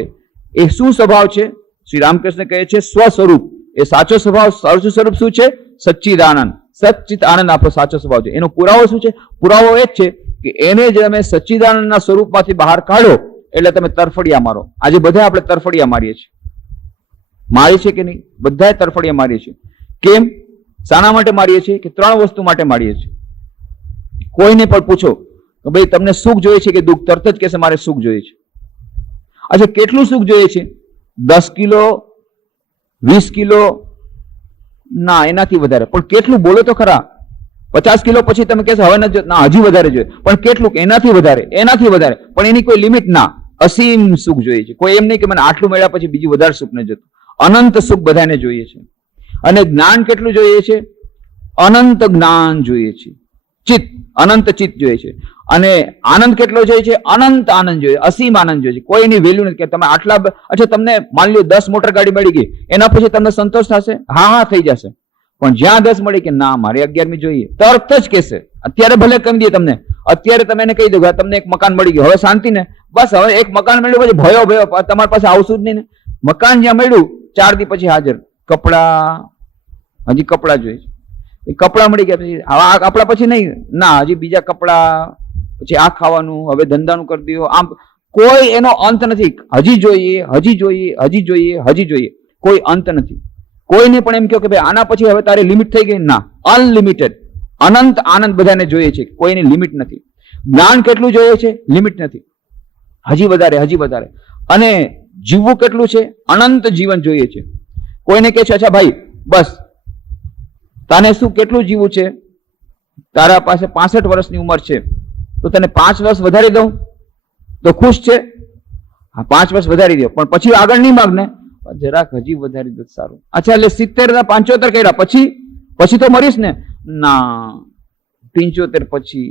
એ શું સ્વભાવ છે? શ્રી રામકૃષ્ણ કહે છે સ્વ સ્વરૂપ. એ સાચો સ્વભાવ, સાચું સ્વરૂપ શું છે? સચ્ચિદાનંદ. સચ્ચિત આનંદ આપણો સાચો સ્વભાવ છે. એનો પુરાવો શું છે? પુરાવો એ જ છે કે એને જે તમે સચ્ચિદાનંદના સ્વરૂપમાંથી બહાર કાઢો એટલે તમે તરફડિયા મારો. આજે બધા આપણે તરફડિયા મારીએ છીએ. મારીએ છીએ કે નહીં? બધા તરફડિયા મારીએ છીએ. કેમ? શાના માટે મારીએ છીએ? કે 3 વસ્તુ માટે મારીએ છીએ. કોઈને પણ પૂછો કે ભાઈ તમને સુખ જોઈએ છે કે દુઃખ? તરત જ કહેશે મારે સુખ જોઈએ છે. અચ્છા, કેટલું સુખ જોઈએ છે? 10 કિલો, 20 કિલો? ના, એનાથી વધારે. પણ કેટલું? બોલો તો ખરા. 50 કિલો પછી તમે કહેશો હવે નથી, ના હજી વધારે જોઈએ. પણ કેટલું? એનાથી વધારે, એનાથી વધારે. પણ એની કોઈ લિમિટ ના. અસીમ સુખ જોઈએ છે. કોઈ એમ નહીં કે મને આટલું મળ્યા પછી બીજું વધારે સુખ ન જતું. અનંત સુખ બધાને જોઈએ છે. અને જ્ઞાન કેટલું જોઈએ છે? અનંત જ્ઞાન જોઈએ છે. ચિત્ત, અનંત ચિત્ત જોઈએ છે. અને આનંદ કેટલો જોઈએ છે? અનંત આનંદ જોઈએ, અસીમ આનંદ જોઈએ છે. કોઈ એની વેલ્યુ નથી કે તમે આટલા. અચ્છા, તમને માની લો 10 મોટર ગાડી મળી ગઈ, એના પછી તમને સંતોષ થશે? હા હા થઈ જશે. પણ જ્યાં 10 મળી કે ના મારે 11મી જોઈએ, તરત જ કહેશે. અત્યારે ભલે કહી દે તમને, અત્યારે તમે એને કહી દો તમને એક મકાન મળી ગયું, હવે શાંતિ ને? બસ હવે એક મકાન મળ્યું પછી ભયો ભયો તમારી પાસે આવશું જ નહીં ને. મકાન જ્યાં મળ્યું 4 દી પછી હાજર. કપડા, હજી કપડા જોઈએ છે. કપડા મળી ગયા પછી આ કપડા પછી નહીં, ના હજી બીજા કપડા, પછી આ ખાવાનું, હવે ધંધાનું કરી દો. આમ કોઈ એનો અંત નથી. હજી જોઈએ, હજી જોઈએ, હજી જોઈએ, હજી જોઈએ. કોઈ અંત નથી. કોઈને પણ એમ કહો કે ભાઈ આના પછી હવે તારે લિમિટ થઈ ગઈ? ના, અનલિમિટેડ અનંત આનંદ બધાને જોઈએ છે. કોઈની લિમિટ નથી. જ્ઞાન કેટલું જોઈએ છે? લિમિટ નથી. હજી વધારે, હજી વધારે. અને જીવવું કેટલું છે? અનંત જીવન જોઈએ છે. કોઈને કહે છે અચ્છા ભાઈ બસ તને શું કેટલું જીવવું છે? તારા પાસે 65 વર્ષની ઉંમર છે તો તને 5 વર્ષ વધારી દઉં તો ખુશ છે? હા, 5 વર્ષ વધારી દો, પણ પછી આગળ નહીં માગ ને, જરાક હજી વધારી દો સારું. અચ્છા, એટલે 70 75 કર્યા પછી તો મરીશ ને? ના, 75 પછી.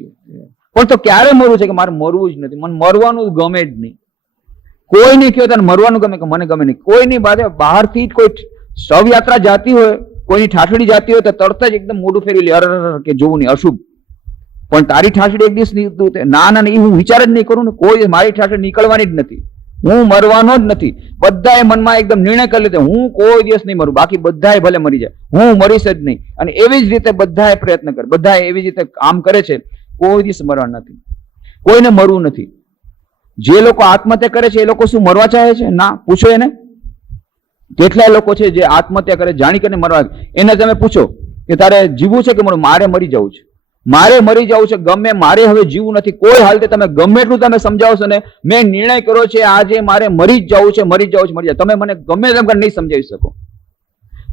પણ તો ક્યારે મરવું છે? કે મારે મરવું જ નથી, મને મરવાનું ગમે જ નહીં. કોઈ નહીં કહ્યું તને મરવાનું ગમે કે મને ગમે નહીં. કોઈની બહારથી કોઈ શવયાત્રા જાતી હોય, કોઈની ઠાઠડી જાતી હોય તો તરત જ એકદમ મોઢું ફેરવી લે, અરે કે જોવું નહીં, અશુભ. પણ તારી ઠાઠડી એક દિવસ ના ના એ હું વિચાર જ નહીં કરું ને. કોઈ મારી ઠાઠડી નીકળવાની જ નથી. હું મરવાનો જ નથી. બધાએ મનમાં એકદમ નિર્ણય કરી લીધો હું કોઈ દિવસ નહીં મરું, બાકી બધાએ ભલે મરી જાય, હું મરીશ જ નહીં. અને એવી જ રીતે બધાએ પ્રયત્ન કરે, બધાએ એવી જ રીતે કામ કરે છે. કોઈ દિવસ મરવાનું નથી, કોઈને મરવું નથી. જે લોકો આત્મહત્યા કરે છે એ લોકો શું મરવા ચાહે છે? ના, પૂછો એને. કેટલા લોકો છે જે આત્મહત્યા કરે જાણી કરીને મરવા? એને તમે પૂછો કે તારે જીવવું છે કે મરવું? મારે મરી જવું છે, મારે મરી જવું છે, ગમે મારે હવે જીવવું નથી. કોઈ હાલતે તમે ગમે એટલું તમે સમજાવશો ને, મેં નિર્ણય કર્યો છે આજે મારે મરી જ જવું છે, મરી જવું છે, મરી જાય. તમે મને ગમે તેમ નહીં સમજાવી શકો.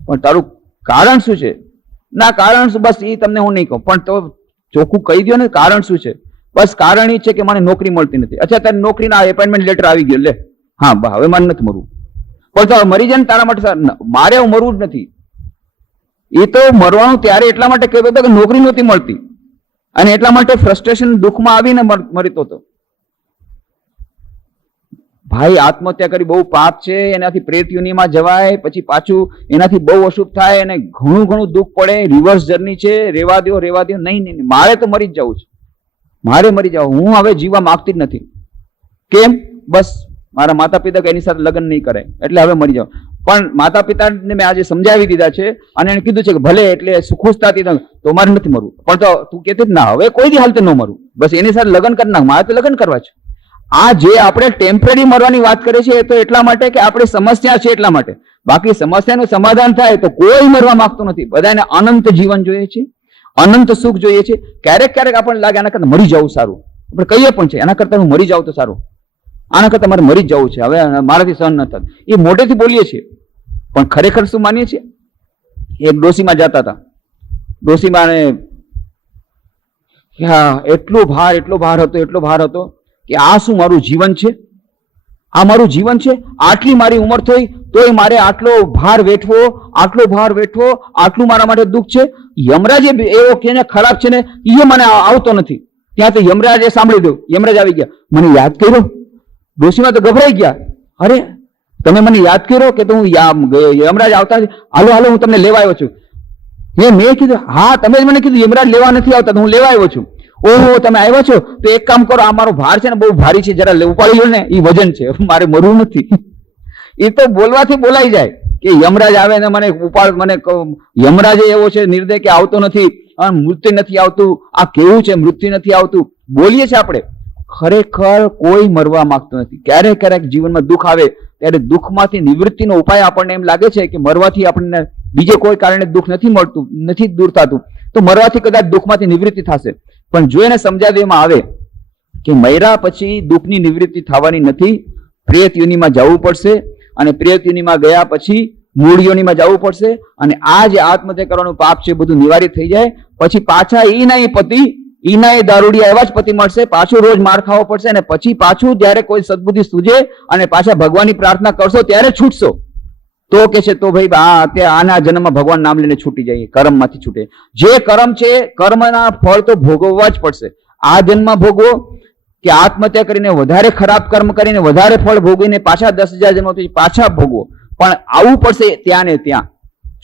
પણ તારું કારણ શું છે? ના કારણ શું? બસ એ તમને હું નહીં કહું, પણ તો ચોખ્ખું કહી દો ને કારણ શું છે. બસ કારણ એ છે કે મને નોકરી મળતી નથી. અચ્છા, તારે નોકરીના એપોઇન્ટમેન્ટ લેટર આવી ગયો, લે હા હવે મારે નથી મરવું. પણ તો મરી જાય ને તારા માટે, મારે હું મરવું જ નથી. એ તો મરવાનું ત્યારે એટલા માટે કહેતો હતો કે નોકરી નહોતી મળતી અને એટલા માટે ફ્રસ્ટ્રેશન દુઃખમાં આવીને મરતો હતો. ભાઈ આત્મહત્યા કરી બહુ પાપ છે, એનાથી પ્રેત યોનિમાં જવાય, પછી પાછું એનાથી બહુ અશુભ થાય અને ઘણું ઘણું દુઃખ પડે. રિવર્સ જર્ની છે, રેવા દો નહીં નહીં, મારે તો મરી જ જવું છે, મારે મરી જવું. હું હવે જીવવા માંગતી જ નથી. કેમ? બસ મારા માતા પિતા એની સાથે લગ્ન નહીં કરે એટલે હવે મરી જાવ. પણ માતા પિતાને મેં આજે સમજાવી દીધા છે અને એને કીધું છે કે ભલે એટલે ખુશ થતી તો મારે નથી મરવું. પણ તો તું કહેતી જ ના, હવે કોઈ દી હાલતે ન મરવું, બસ એની સાથે લગ્ન કરી નાખ, મારે તો લગ્ન કરવા છે. આ જે આપણે ટેમ્પરરી મરવાની વાત કરીએ છીએ એ તો એટલા માટે કે આપણે સમસ્યા છે એટલા માટે. બાકી સમસ્યાનું સમાધાન થાય તો કોઈ મરવા માંગતું નથી. બધાને અનંત જીવન જોઈએ છે, અનંત સુખ જોઈએ છે. ક્યારેક ક્યારેક આપણને લાગે આના કરતા મરી જવું સારું, આપણે કહીએ પણ છે એના કરતા હું મરી જાઉં તો સારું, આના કરતા મારે મરી જ જવું છે, હવે મારાથી સહન ન થતું. એ મોટેથી બોલીએ છીએ પણ ખરેખર શું માનીએ છીએ? એક ડોસીમાં જતા હતા, ડોસીમાં એટલો ભાર હતો કે આ શું મારું જીવન છે, આ મારું જીવન છે, આટલી મારી ઉંમર થઈ તોય મારે આટલો ભાર વેઠવો, આટલું મારા માટે દુઃખ છે. યમરાજ એવો કે ખરાબ છે ને એ મને આવતો નથી. ત્યાં તો યમરાજે સાંભળી દઉં, યમરાજ આવી ગયા, મને યાદ કર્યો. ડોશીમાં તો ગભરાઈ ગયા, અરે તમે મને યાદ કર્યો કે હું યમરાજ આવતા, હાલો હું તમને લેવા આવ્યો છું. મેં કીધું હા તમે જ મને કીધું યમરાજ લેવા નથી આવતા, હું લેવા આવ્યો છું. ઓહો તમે આવ્યા છો તો એક કામ કરો, આ મારો ભાર છે ને બહુ ભારી છે, જરા ઉપાડી લો ને, એ વજન છે, મારે મરવું નથી. એ તો બોલવાથી બોલાઈ જાય કે યમરાજ આવે ને મને ઉપાડ, મને યમરાજ એવો છે નિર્દય કે આવતો નથી, મૃત્યુ નથી આવતું. આ કેવું છે મૃત્યુ નથી આવતું? બોલીએ છીએ આપણે, ખરેખર કોઈ મરવા માંગતું નથી. ક્યારેક ક્યારેક જીવનમાં દુઃખ આવે ત્યારે દુઃખમાંથી નિવૃત્તિનો ઉપાય આપણને એમ લાગે છે કે મરવાથી આપણને બીજે કોઈ કારણે દુઃખ નથી મળતું, નથી દૂર થતું, તો મરવાથી કદાચ દુઃખમાંથી નિવૃત્તિ થશે. પણ જો એને સમજાવવામાં આવે કે મર્યા પછી દુઃખની નિવૃત્તિ થવાની નથી, પ્રેત યોનિમાં જવું પડશે અને પ્રેત યોનિમાં ગયા પછી મૂળ યોનિમાં જવું પડશે અને આ જે આત્મહત્યા કરવાનું પાપ છે બધું નિવારિત થઈ જાય પછી પાછા ઈના એ પતિ, ઈના એ દારૂડિયા એવા જ પતિ મળશે, પાછું રોજ માર ખાવો પડશે અને પછી પાછું જયારે કોઈ સદબુદ્ધિ સૂજે અને પાછા ભગવાનની પ્રાર્થના કરશો ત્યારે છૂટશો. તો કે છે તો ભાઈ આના જન્મમાં ભગવાન નામ લઈને છૂટી જાય, કર્મમાંથી છૂટે. જે કર્મ છે કર્મના ફળ તો ભોગવવા જ પડશે. આ જન્મ ભોગવો કે આત્મહત્યા કરીને વધારે ખરાબ કર્મ કરીને વધારે ફળ ભોગવીને પાછા 10,000 જન્મ પાછા ભોગવો, પણ આવવું પડશે ત્યાં ને ત્યાં.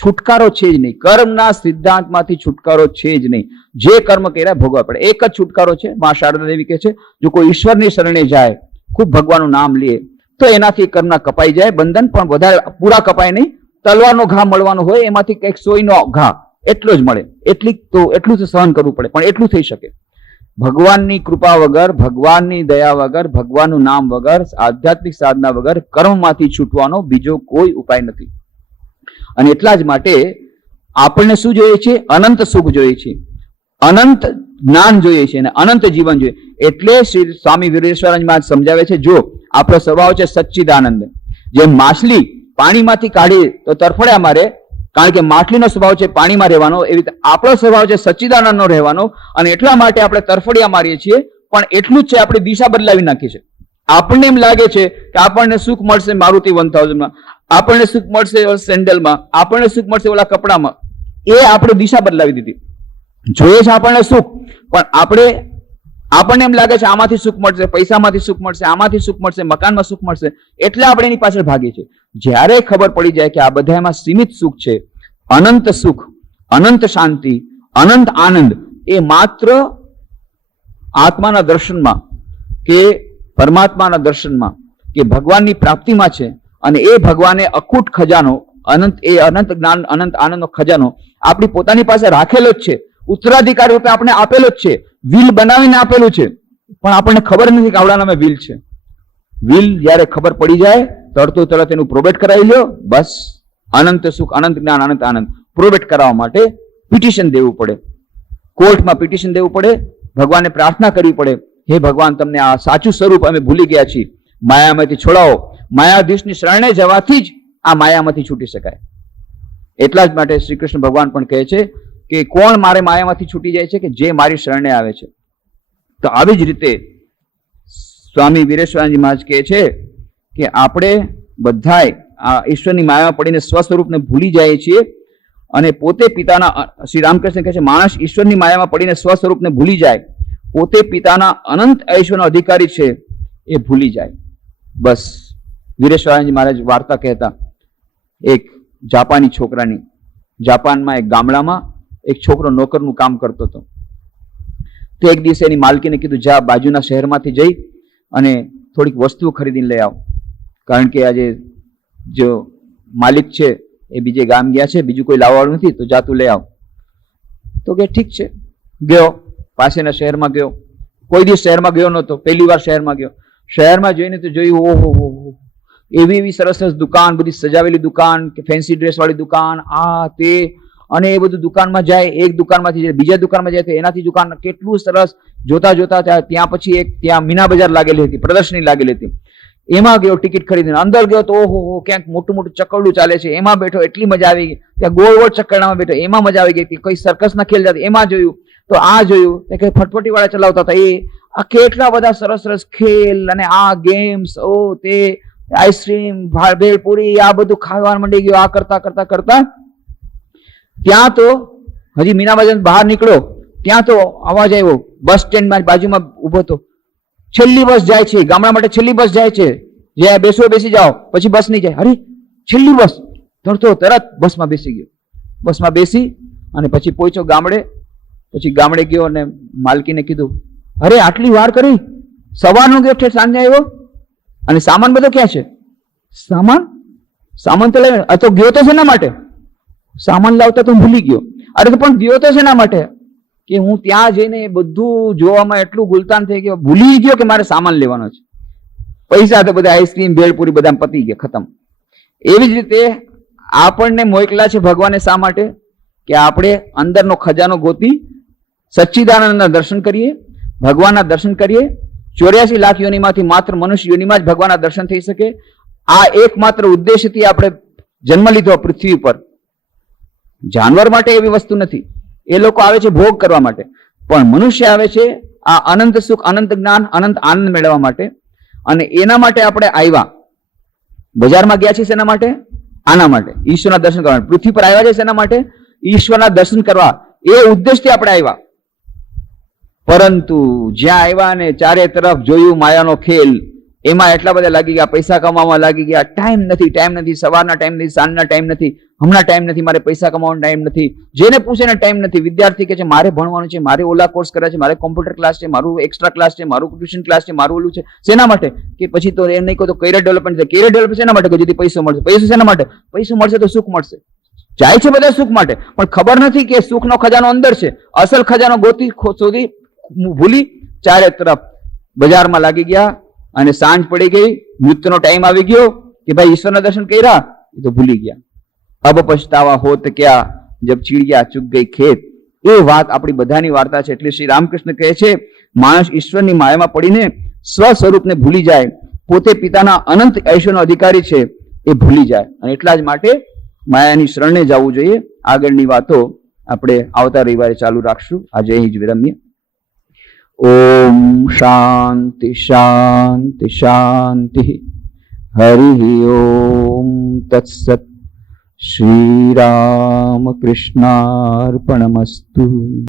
છુટકારો છે જ નહીં, કર્મના સિદ્ધાંતમાંથી છુટકારો છે જ નહીં. જે કર્મ કર્યા ભોગવવા પડે. એક જ છુટકારો છે. મા શારદા દેવી કહે છે જો કોઈ ઈશ્વરની શરણે જાય, ખૂબ ભગવાનનું નામ લે તો એનાથી કર્મના કપાઈ જાય બંધન, પણ વધારે પૂરા કપાય નહીં. તલવારનો ઘા મળવાનો હોય એમાંથી કંઈક સોયનો ઘા એટલો જ મળે, એટલું જ સહન કરવું પડે, પણ એટલું થઈ શકે. ભગવાનની કૃપા વગર, ભગવાનની દયા વગર, ભગવાનનું નામ વગર, આધ્યાત્મિક સાધના વગર કર્મમાંથી છૂટવાનો બીજો કોઈ ઉપાય નથી. અને એટલા જ માટે આપણને શું જોઈએ છે? અનંત સુખ જોઈએ છે, અનંત જ્ઞાન જોઈએ છે અને અનંત જીવન જોઈએ. એટલે શ્રી સ્વામી વિરેશ્વરાજ સમજાવે છે જો આપણો સ્વભાવ છે સચ્ચિદાનંદ, જેમ માછલી પાણીમાંથી કાઢી તો તરફડ્યા મારે, કારણ કે માછલીનો સ્વભાવ છે પાણીમાં રહેવાનો, એવી રીતે આપણો સ્વભાવ છે સચ્ચિદાનંદનો રહેવાનો. અને એટલા માટે આપણે તરફડિયા મારીએ છીએ, પણ એટલું જ છે આપણી દિશા બદલાવી નાખી છે. આપણને એમ લાગે છે કે આપણને સુખ મળશે મારુતિ 1000માં, આપણને સુખ મળશે સેન્ડલમાં, આપણને સુખ મળશે ઓલા કપડામાં. એ આપણે દિશા બદલાવી દીધી. જોઈએ છે આપણને સુખ, પણ આપણને એમ લાગે છે આમાંથી સુખ મળશે, પૈસામાંથી સુખ મળશે, આમાંથી સુખ મળશે, મકાનમાં સુખ મળશે, એટલે આપણે એની પાછળ ભાગીએ છીએ. જ્યારે ખબર પડી જાય કે આ બધામાં સીમિત સુખ છે, અનંત સુખ, અનંત શાંતિ, અનંત આનંદ એ માત્ર આત્માના દર્શનમાં કે પરમાત્માના દર્શનમાં કે ભગવાનની પ્રાપ્તિમાં છે. અને એ ભગવાને અખૂટ ખજાનો, અનંત જ્ઞાન, અનંત આનંદનો ખજાનો આપણી પોતાની પાસે રાખેલો જ છે, ઉત્તરાધિકાર રૂપે આપણે આપેલો જ છે, વિલ બનાવીને આપેલું છે, પણ આપણને ખબર નથી કે આવડા નામે વિલ છે. વિલ જયારે ખબર પડી જાય તરત એનું પ્રોબેટ કરાવી લ્યો, બસ અનંત સુખ, અનંત જ્ઞાન, અનંત આનંદ. પ્રોબેટ કરાવવા માટે પિટિશન દેવું પડે, કોર્ટમાં પિટિશન દેવું પડે, ભગવાનને પ્રાર્થના કરવી પડે, હે ભગવાન તમને આ સાચું સ્વરૂપ અમે ભૂલી ગયા છીએ, માયામાંથી છોડાવો. માયાધીશની શરણે જવાથી જ આ માયામાંથી છૂટી શકાય. એટલા જ માટે શ્રી કૃષ્ણ ભગવાન પણ કહે છે કે કોણ મારે માયામાંથી છૂટી જાય છે? કે જે મારી શરણે આવે છે. તો આવી જ રીતે સ્વામી વીરેશ્વરાનંદજી મહારાજ કહે છે કે આપણે બધાય આ ઈશ્વરની માયામાં પડીને સ્વસ્વરૂપને ભૂલી જઈએ છીએ અને પોતે પિતાના શ્રી રામકૃષ્ણ કહે છે માણસ ઈશ્વરની માયામાં પડીને સ્વસ્વરૂપને ભૂલી જાય, પોતે પિતાના અનંત આયુષ્યનો અધિકારી છે એ ભૂલી જાય. બસ વીરેશ્વરાનંદજી મહારાજ વાર્તા કહેતા એક જાપાની છોકરાની. જાપાનમાં એક ગામડામાં એક છોકરો નોકરનું કામ કરતો હતો. તો એક દિવસે એની માલકીને કીધું જા બાજુના શહેરમાંથી જઈ અને થોડીક વસ્તુઓ ખરીદીને લઈ આવ, કારણ કે આજે જો માલિક છે એ બીજે ગામ ગયા છે, બીજું કોઈ લાવવાનું નથી, તો જા તું લઈ આવ. તો કે ઠીક છે. ગયો, પાસેના શહેરમાં ગયો. કોઈ દિવસ શહેરમાં ગયો નહોતો, પહેલી વાર શહેરમાં ગયો. શહેરમાં જોઈને તો જોયું ઓહો એવી એવી સરસ સરસ દુકાન, બધી સજાવેલી દુકાન કે ફેન્સી ડ્રેસ વાળી દુકાન, આ તે, અને એ બધું દુકાનમાં જાય, એક દુકાનમાંથી જાય બીજા દુકાનમાં જાય તો એનાથી દુકાન કેટલું સરસ. જોતા જોતા ત્યાં પછી એક ત્યાં મીના બજાર લાગેલી હતી, પ્રદર્શની લાગેલી હતી. એમાં ગયો ટિકિટ ખરીદીને. અંદર ગયો તો ઓહો ક્યાંક મોટું મોટું ચકરડું ચાલે છે, એમાં બેઠો, એટલી મજા આવી ગઈ. ત્યાં ગોળ ગોળ ચકરડામાં બેઠો, એમાં મજા આવી ગઈ. કોઈ સર્કસના ખેલ જતા એમાં જોયું, તો આ જોયું કે ફટફટી વાળા ચલાવતા હતા એ, આ કેટલા બધા સરસ સરસ ખેલ અને આ ગેમ્સ, ઓ તે આઈસ્ક્રીમ, ભેળપુરી, આ બધું ખાવા માંડી ગયો. આ કરતા કરતા કરતા ત્યાં તો હજી મીના બજાર બહાર નીકળ્યો, ત્યાં તો અવાજ આવ્યો. બસ સ્ટેન્ડમાં બાજુમાં ઉભો હતો. છેલ્લી બસ જાય છે, ગામડા માટે છેલ્લી બસ જાય છે, જે બેસો બેસી જાઓ, પછી બસ નહીં જાય. અરે છેલ્લી બસ! તરતો તરત બસમાં બેસી ગયો. બસમાં બેસી અને પછી પહોંચ્યો ગામડે. પછી ગામડે ગયો અને માલકીને કીધું અરે આટલી વાર કરી, સવારનો ગયો ઠેઠ સાંજે આવ્યો, અને સામાન બધો ક્યાં છે? સામાન તો લઈ તો ગયો તો શેના માટે? સામાન લાવતા તો ભૂલી ગયો. અરે તો પણ ગયો તો શેના માટે? કે હું ત્યાં જઈને બધું જોવામાં એટલું ગુલતાન થઈ ગયો, ભૂલી ગયો કે મારે સામાન લેવાનો છે. પૈસા તો બધા આઈસ્ક્રીમ ભેળપુરી બધા પતી ગયા, ખતમ. એવી જ રીતે આપણને મોકલા છે ભગવાને શા માટે? કે આપણે અંદરનો ખજાનો ગોતી સચ્ચિદાનંદના દર્શન કરીએ, ભગવાનના દર્શન કરીએ. 84 લાખ યોનિમાંથી માત્ર મનુષ્ય યોનિમાં જ ભગવાનના દર્શન થઈ શકે. આ એકમાત્ર ઉદ્દેશથી આપણે જન્મ લીધો પૃથ્વી પર. જાનવર માટે એવી વસ્તુ નથી, એ લોકો આવે છે ભોગ કરવા માટે, પણ મનુષ્ય આવે છે આ અનંત સુખ, અનંત જ્ઞાન, અનંત આનંદ મેળવવા માટે. અને એના માટે આપણે આવ્યા. બજારમાં ગયા છીએ શેના માટે? આના માટે, ઈશ્વરના દર્શન કરવા. પૃથ્વી પર આવ્યા છે શેના માટે? ઈશ્વરના દર્શન કરવા. એ ઉદ્દેશથી આપણે આવ્યા. પરંતુ જ્યાં આવ્યા ને ચારે તરફ જોયું માયાનો ખેલ, એમાં એટલા બધા લાગી ગયા, પૈસા કમાવામાં લાગી ગયા. ટાઈમ નથી, સવારના ટાઈમ નથી, સાંજના ટાઈમ નથી, હમણાં ટાઈમ નથી, મારે પૈસા કમાવાનો ટાઈમ નથી. જેને પૂછે ને ટાઈમ નથી. વિદ્યાર્થી કે છે મારે ભણવાનું છે, મારે ઓલા કોર્સ કર્યા છે, મારે કોમ્પ્યુટર ક્લાસ છે, મારું એક્સ્ટ્રા ક્લાસ છે, મારું ટ્યુશન ક્લાસ છે, મારું ઓલું છે. શેના માટે? કે પછી તો એમ નહીં કહો તો કેરિયર ડેવલપમેન્ટ છે. કેરિયર ડેવલપમેન્ટ શેના માટે? કે જેથી પૈસો મળશે. પૈસો શેના માટે? પૈસો મળશે તો સુખ મળશે. જાય છે બધા સુખ માટે, પણ ખબર નથી કે સુખનો ખજાનો અંદર છે. અસલ ખજાનો ગોતી શોધી ભૂલી ચારે તરફ બજારમાં લાગી ગયા. અને સાંજ પડી ગઈ, મૃત્યુનો ટાઈમ આવી ગયો કે ભાઈ ઈશ્વરના દર્શન કર્યા, એ તો ભૂલી ગયા. અબ પછતાવા હોત ક્યાં જબ ચીડિયા ચૂક ગઈ ખેત. એ વાત આપણી બધાની વાર્તા છે. એટલે શ્રી રામકૃષ્ણ કહે છે માણસ ઈશ્વરની માયામાં પડીને સ્વ સ્વરૂપને ભૂલી જાય, પોતે પિતાના અનંત આયુષ્યનો અધિકારી છે એ ભૂલી જાય. અને એટલા જ માટે માયાની શરણે જવું જોઈએ. આગળની વાતો આપણે આવતા રવિવારે ચાલુ રાખશું. આજે અહીં જ વિરમીએ. ઓમ શાંતિ શાંતિ શાંતિ. હરિ ઓમ તત્સત. શ્રી રામ કૃષ્ણાર્પણમસ્તુ.